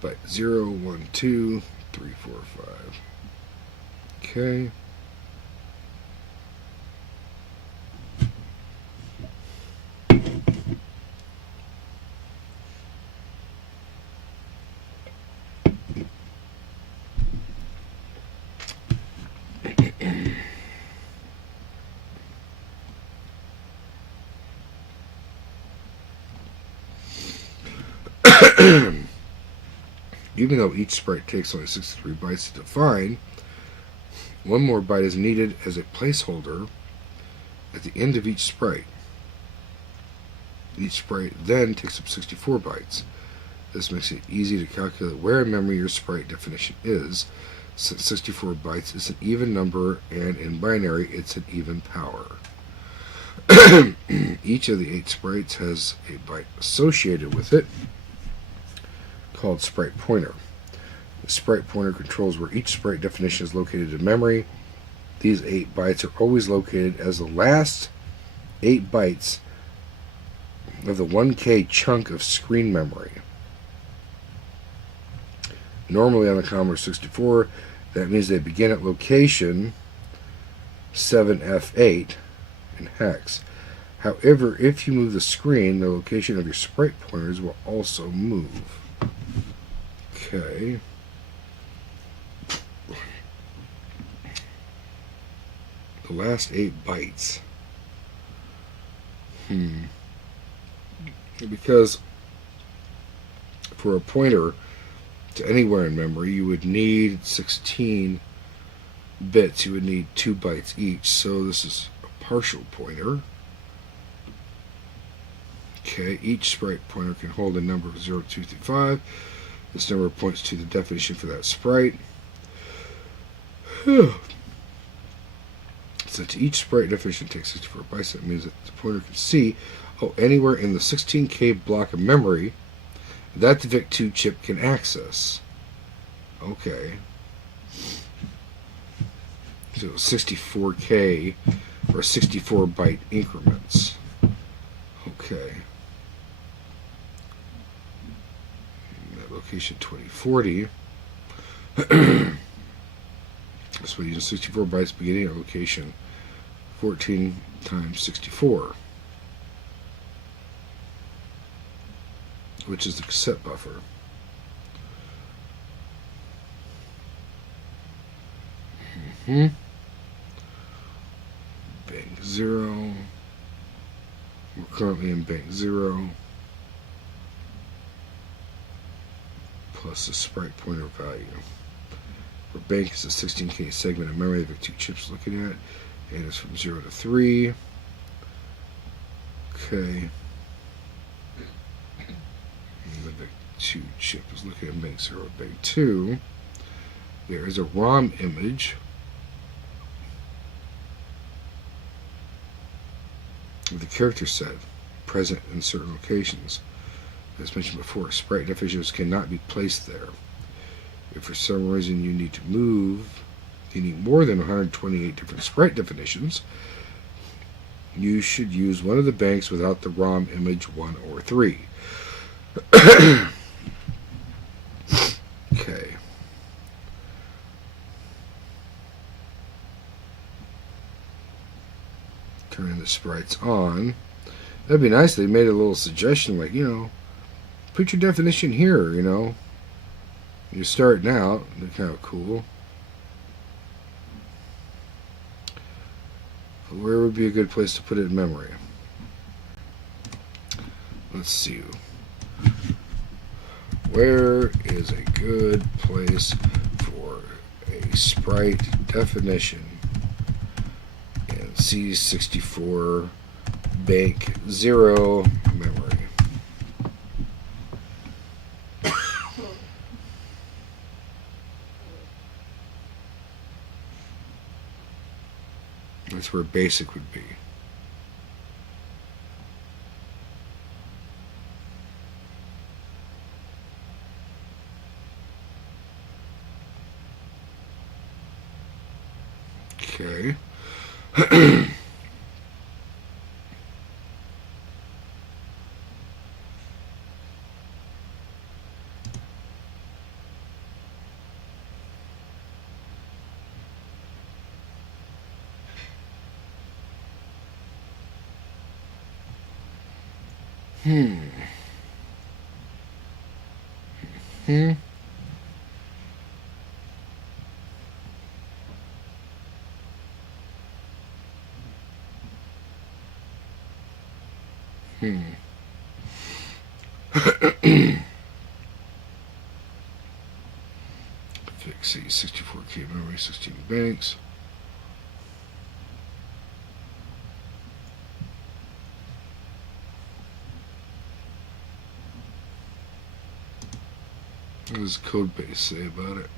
Byte 0, 1, 2, 3, 4, 5. Okay. Even though each sprite takes only 63 bytes to define, one more byte is needed as a placeholder at the end of each sprite. Each sprite then takes up 64 bytes. This makes it easy to calculate where in memory your sprite definition is, since 64 bytes is an even number and in binary it's an even power. Each of the 8 sprites has a byte associated with it, called sprite pointer. The sprite pointer controls where each sprite definition is located in memory. These 8 bytes are always located as the last 8 bytes of the 1K chunk of screen memory. Normally on the Commodore 64, that means they begin at location 7F8 in hex. However, if you move the screen, the location of your sprite pointers will also move. Okay. The last 8 bytes. Because for a pointer to anywhere in memory, you would need 16 bits. You would need 2 bytes each. So this is a partial pointer. Okay, each sprite pointer can hold a number of 0, 2, 3, 5. This number points to the definition for that sprite. Since each sprite definition takes 64 bytes, that means that the pointer can see, anywhere in the 16K block of memory, that the VIC-2 chip can access. Okay. So 64K or 64 byte increments. Okay. At location 2040. So we're using 64 bytes beginning at location 14 times 64, which is the cassette buffer. Bank 0. We're currently in bank 0. Plus the sprite pointer value. Where bank is a 16K segment of memory the VIC-2 chip's looking at. And it's from 0 to 3. Okay. And the VIC-2 chip is looking at bank 0 and bank 2. There is a ROM image of the character set present in certain locations. As mentioned before, sprite definitions cannot be placed there. If for some reason you need to move, you need more than 128 different sprite definitions, you should use one of the banks without the ROM image 1 or 3. Okay. Turning the sprites on. That'd be nice. They made a little suggestion like, put your definition here, You're starting out. They're kind of cool. Where would be a good place to put it in memory? Let's see. Where is a good place for a sprite definition in C64 bank 0 memory? That's where basic would be. Okay. Hmm. Fix C64K memory, 16 banks. What does code base say about it?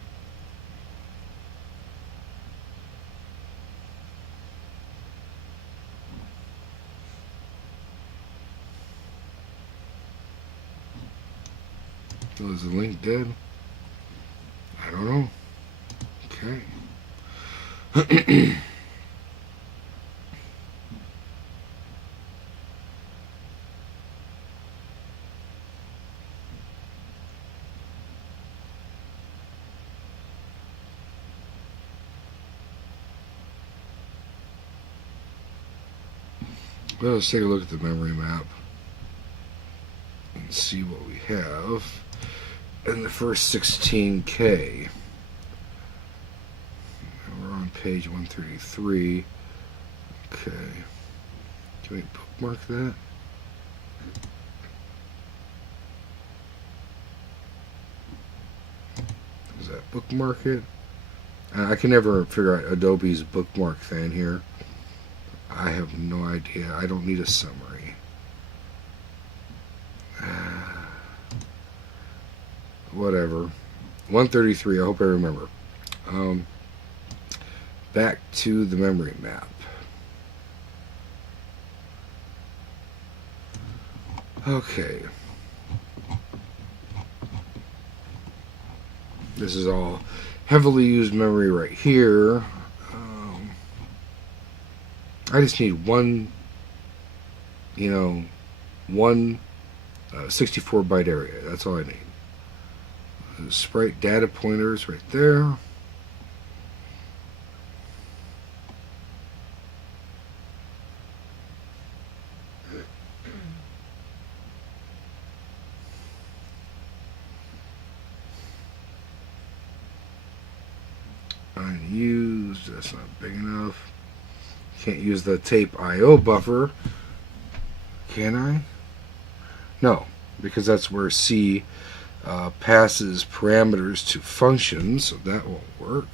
Oh, is the link dead? I don't know. Okay. Well, let's take a look at the memory map and see what we have in the first 16K. We're on page 133. Okay. Can we bookmark that? Does that bookmark it? I can never figure out Adobe's bookmark thing here. I have no idea. I don't need a summary. Whatever. 133, I hope I remember. Back to the memory map. Okay. This is all heavily used memory right here. I just need one, one 64-byte area. That's all I need. The sprite data pointers right there. Unused. That's not big enough. Can't use the tape IO buffer. Can I? No, because that's where C passes parameters to functions, so that won't work.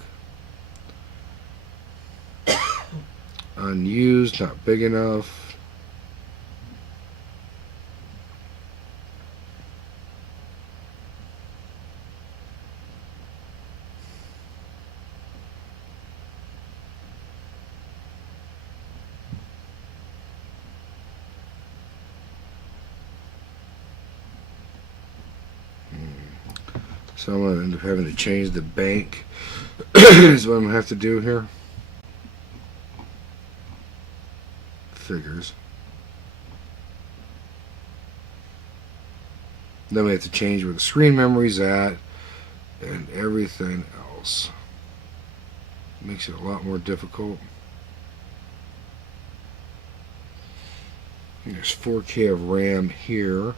Unused, not big enough. So I'm going to end up having to change the bank. Is what I'm going to have to do here. Figures. Then we have to change where the screen memory's at and everything else. Makes it a lot more difficult. And there's 4K of RAM here,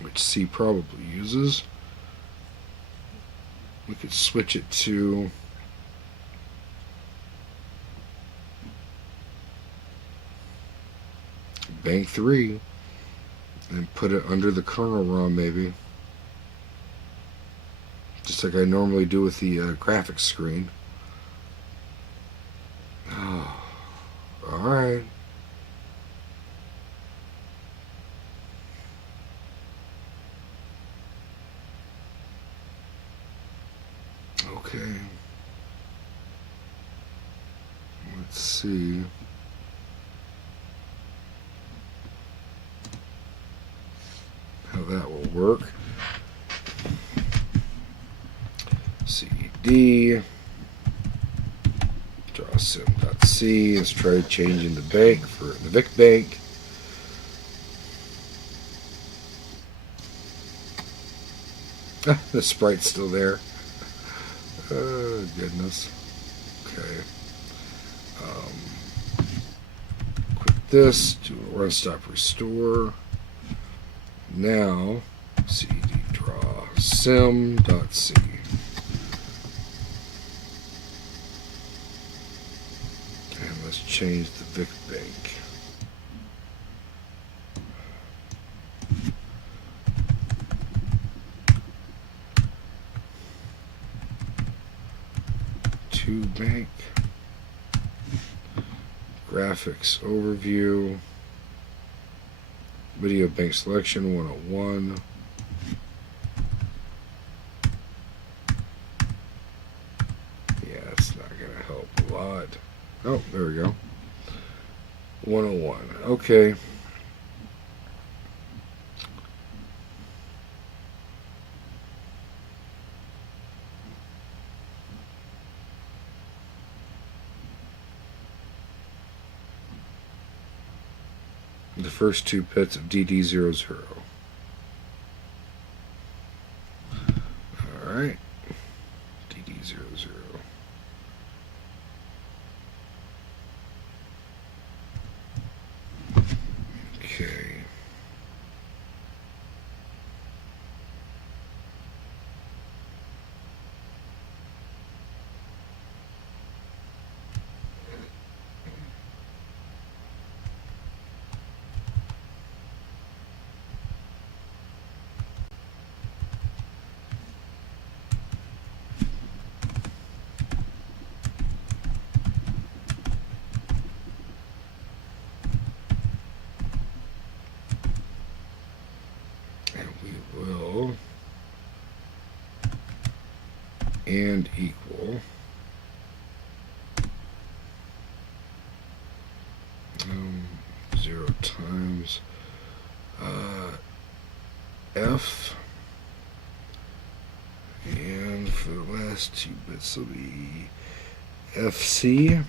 which C probably uses. We could switch it to bank 3 and put it under the kernel ROM, maybe, just like I normally do with the graphics screen. Oh, alright. Okay. Let's see. How that will work. CD draw sim.c. Let's try changing the bank for the VIC bank. The sprite's still there. Oh, goodness. Okay. Quit this. Do a run stop restore. Now, cd draw sim.c. And let's change the VIC bank. To bank. Graphics overview. Video bank selection 101. Yeah, it's not going to help a lot. Oh, there we go. 101. Okay. The first two bits of DD00. Alright. DD00. Okay. And equal 0 times F, and for the last 2 bits will be FC,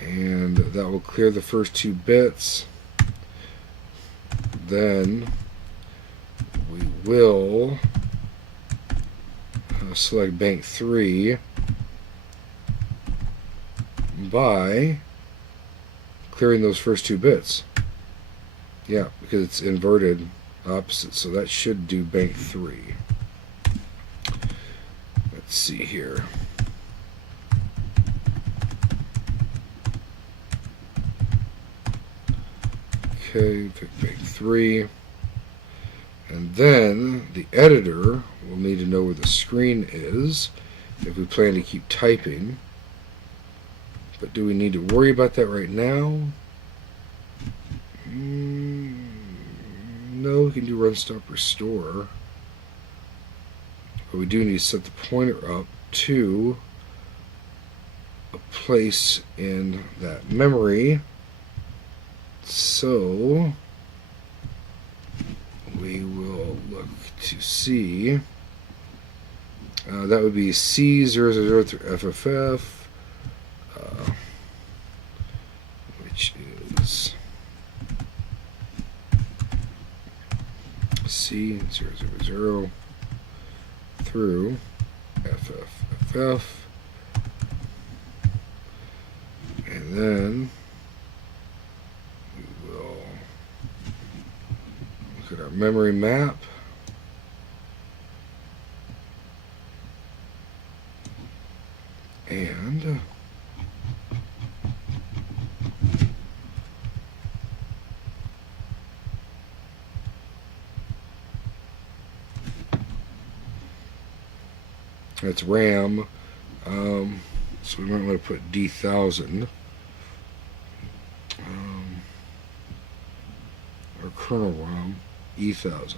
and that will clear the first 2 bits. Then we will select bank 3 by clearing those first 2 bits. Yeah, because it's inverted opposite, so that should do bank 3. Let's see here. Okay, pick bank 3. And then the editor will need to know where the screen is if we plan to keep typing. But do we need to worry about that right now? No, we can do run, stop, restore. But we do need to set the pointer up to a place in that memory. So we will look to see. That would be C000 through FFF, which is C000 through FFF, and then we will look at our memory map. And that's RAM. So we might want to put D1000. Or kernel ROM, E1000.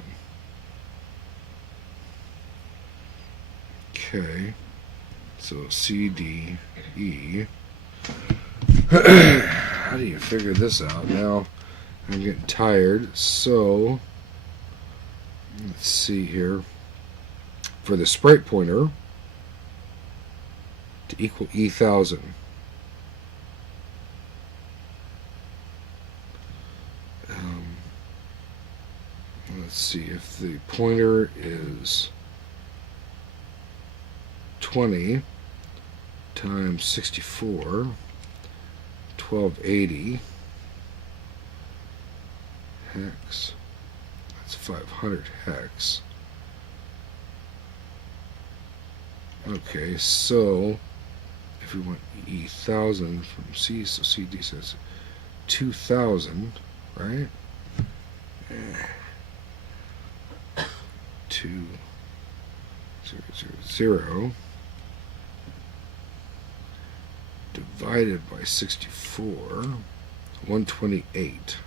Okay. So CD, E. How do you figure this out? Now I'm getting tired. So let's see here. For the sprite pointer to equal E1000. Let's see if the pointer is 20 times 64, 1280 hex. That's 500 hex. Okay, so if we want E1000 from C, so CD says 2000, right? 2000 divided by 64, 128.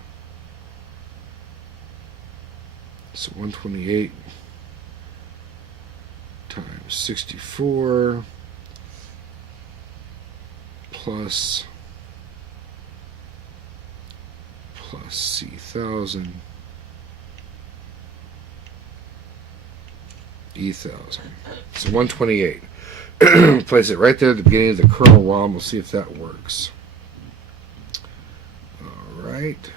So 128 times 64 plus C1000 E1000. So 128. Place it right there at the beginning of the kernel ROM. We'll see if that works. Alright.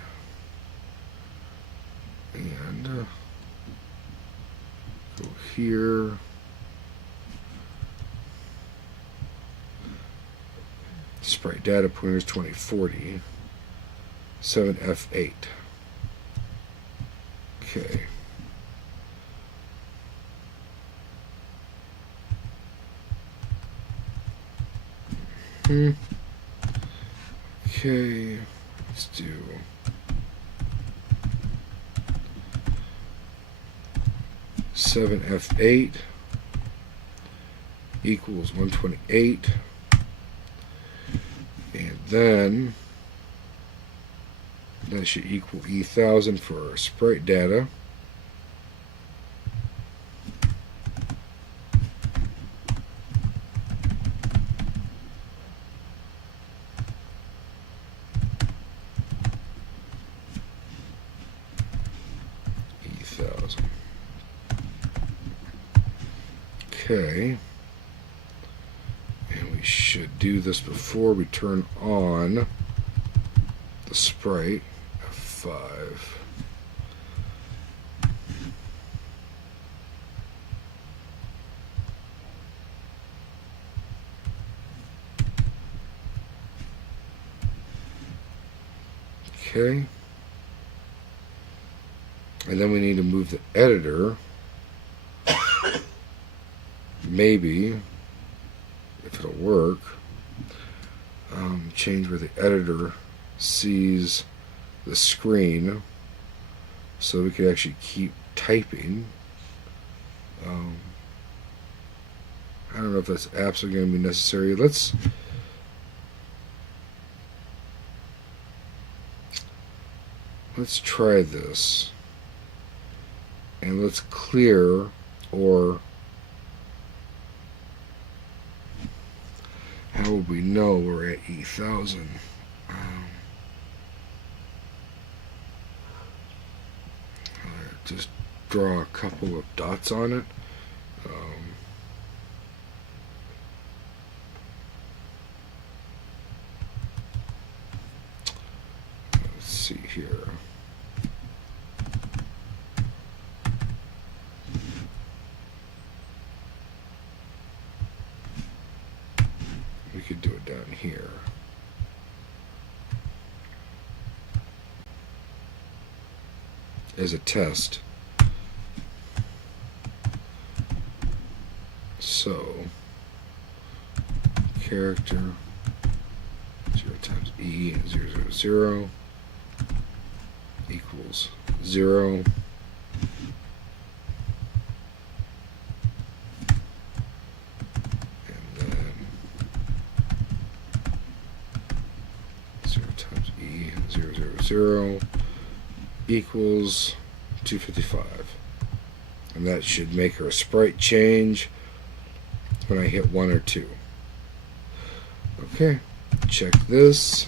And go here. Sprite data pointers 2040. 7F8. Okay. Okay, let's do F8 equals 128, and then that should equal E1000 for our sprite data. 2000. Okay. And we should do this before we turn on the sprite. F5. Okay. And then we need to move the editor. Maybe, if it'll work, change where the editor sees the screen so we could actually keep typing. I don't know if that's absolutely going to be necessary. Let's try this. And let's clear, or how would we know we're at 8,000? Just draw a couple of dots on it. Let's see here. We could do it down here. As a test. So, character 0 times E 0, 0, 0 equals 0. And then 0 times E 0, 0, 0 equals 255. And that should make our sprite change when I hit 1 or 2. Okay, check this.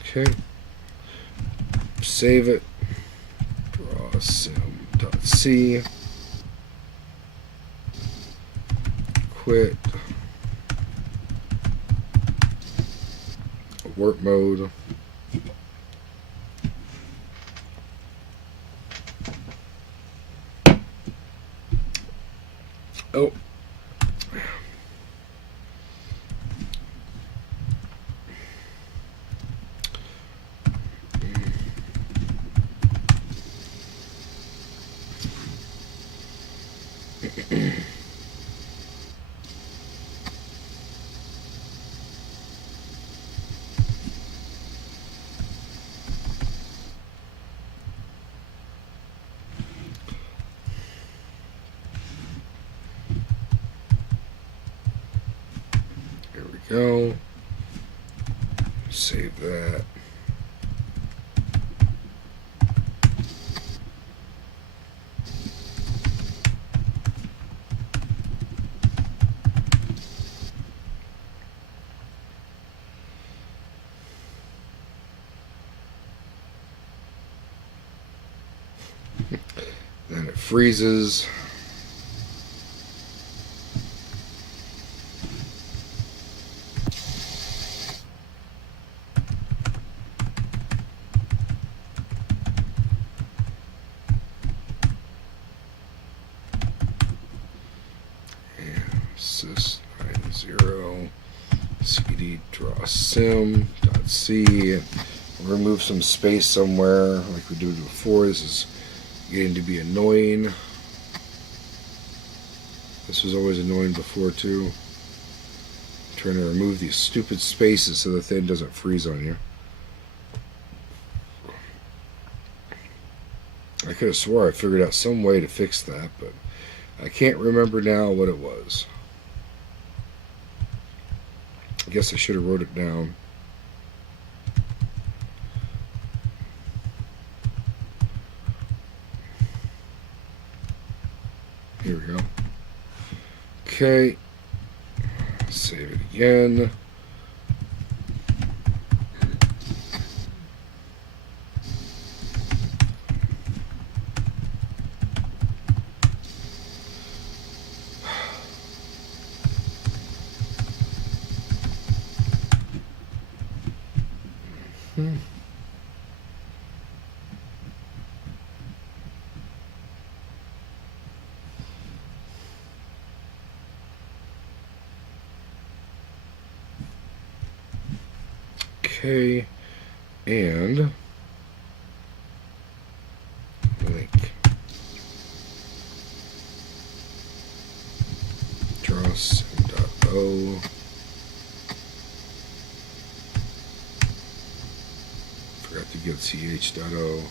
Okay, save it. Draw sim.c. Quit. Work mode. Oh. Go. Save that. Then it freezes. sys90 cd draw sim.c. Remove some space somewhere like we did before. This is getting to be annoying. This was always annoying before too. I'm trying to remove these stupid spaces so the thing doesn't freeze on you. I could have swore I figured out some way to fix that, but I can't remember now what it was. I guess I should have wrote it down. Here we go. Okay. Save it again. Okay, and link. Draw sim.o. Forgot to get ch.o.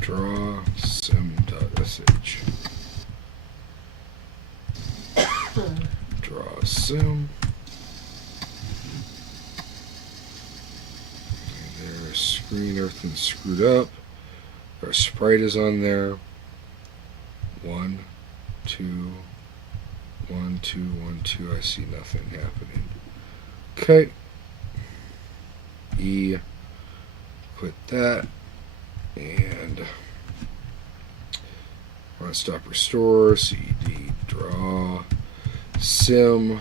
Draw sim.sh. Draw sim. And there's screen, everything's screwed up. Our sprite is on there. 1, 2, 1, 2, 1, 2. I see nothing happening. Okay. E. Quit that. And run stop restore. cd draw sim.c.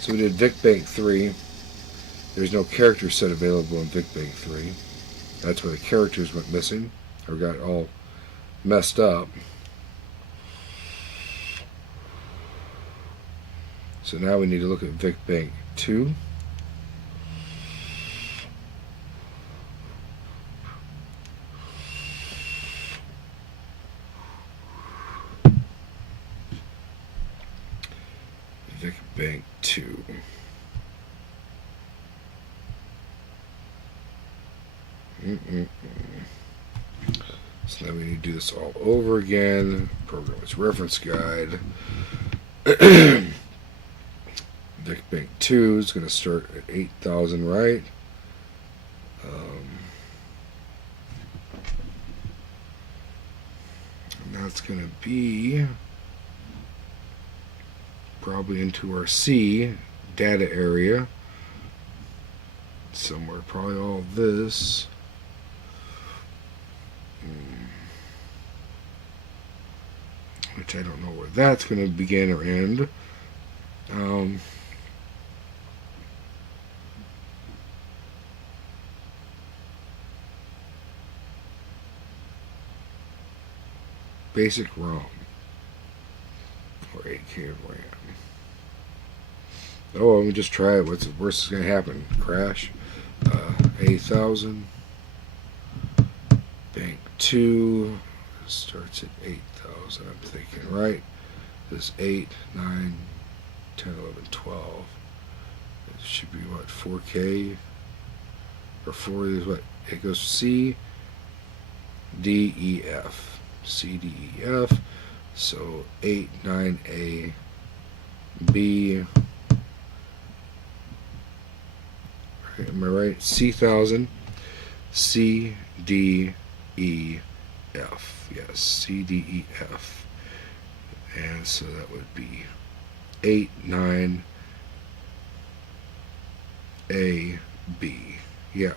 So we did VicBank 3. There's no character set available in VicBank 3. That's where the characters went missing, or got all messed up. So now we need to look at VicBank 2. VicBank 2. So now we need to do this all over again. Programmer's reference guide. VicBank 2 is going to start at 8,000, right? And that's going to be probably into our C data area somewhere. Probably all this. Which I don't know where that's going to begin or end. Basic ROM or 8K of RAM. Oh, let me just try it. What's the worst that's going to happen? Crash. 8,000. Bank 2 starts at 8,000. I'm thinking, right? This 8, 9, 10, 11, 12. It should be what? 4K? Or 4 is what? It goes C, D, E, F. C, D, E, F. So 8, 9, A, B. Am I right? C1000, C, D, E, F. Yes, C, D, E, F. And so that would be 8, 9, A, B. Yeah.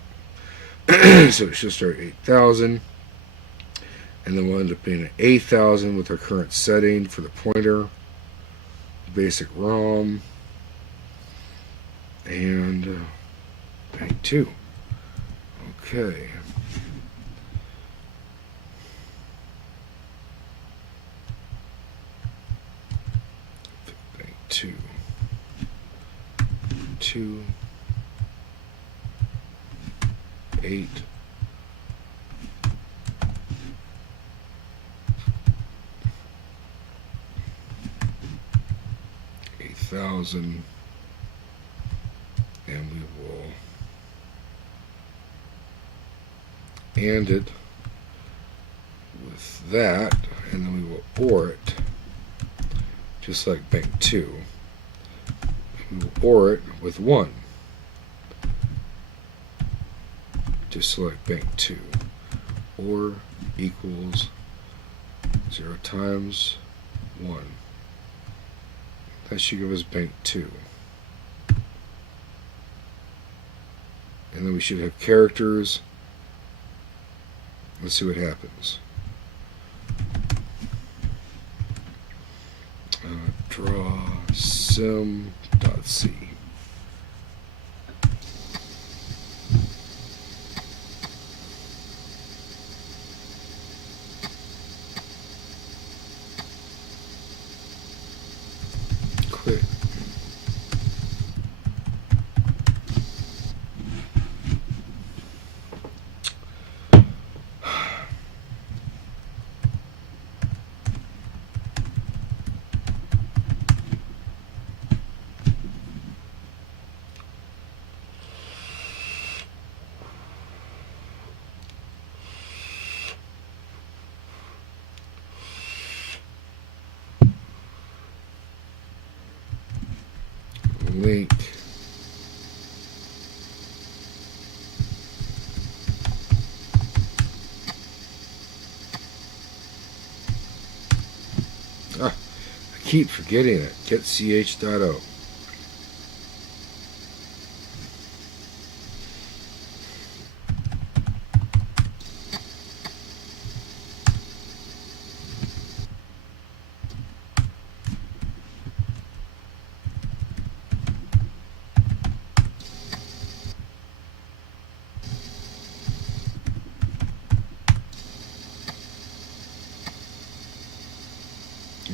So it should start 8,000. And then we'll end up being at 8,000 with our current setting for the pointer. Basic ROM. And bank 2. Okay. Bank 2. 2. 8. 8,000, and we will and it with that, and then we will OR it just like bank 2. We will OR it with 1 just like bank 2. OR equals 0 times 1. That should give us bank 2. And then we should have characters Let's see what happens. Draw sim.c. Quit. Link. I keep forgetting it. Get ch.o.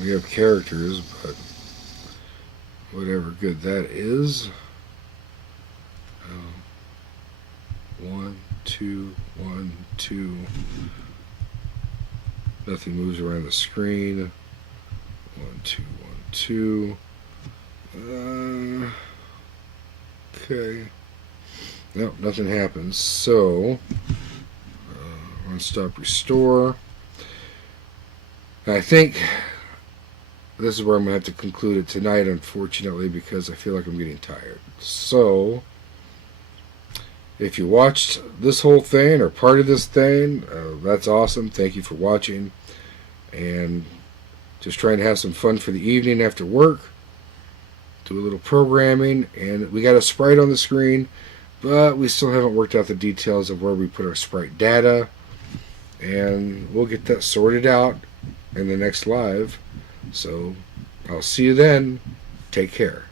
We have characters, but whatever good that is. 1, 2, 1, 2. Nothing moves around the screen. 1, 2, 1, 2. Okay. Nope, nothing happens. So, run, stop, restore. I think this is where I'm going to have to conclude it tonight, unfortunately, because I feel like I'm getting tired. So, if you watched this whole thing or part of this thing, that's awesome. Thank you for watching. And just trying to have some fun for the evening after work. Do a little programming. And we got a sprite on the screen, but we still haven't worked out the details of where we put our sprite data. And we'll get that sorted out in the next live. So I'll see you then. Take care.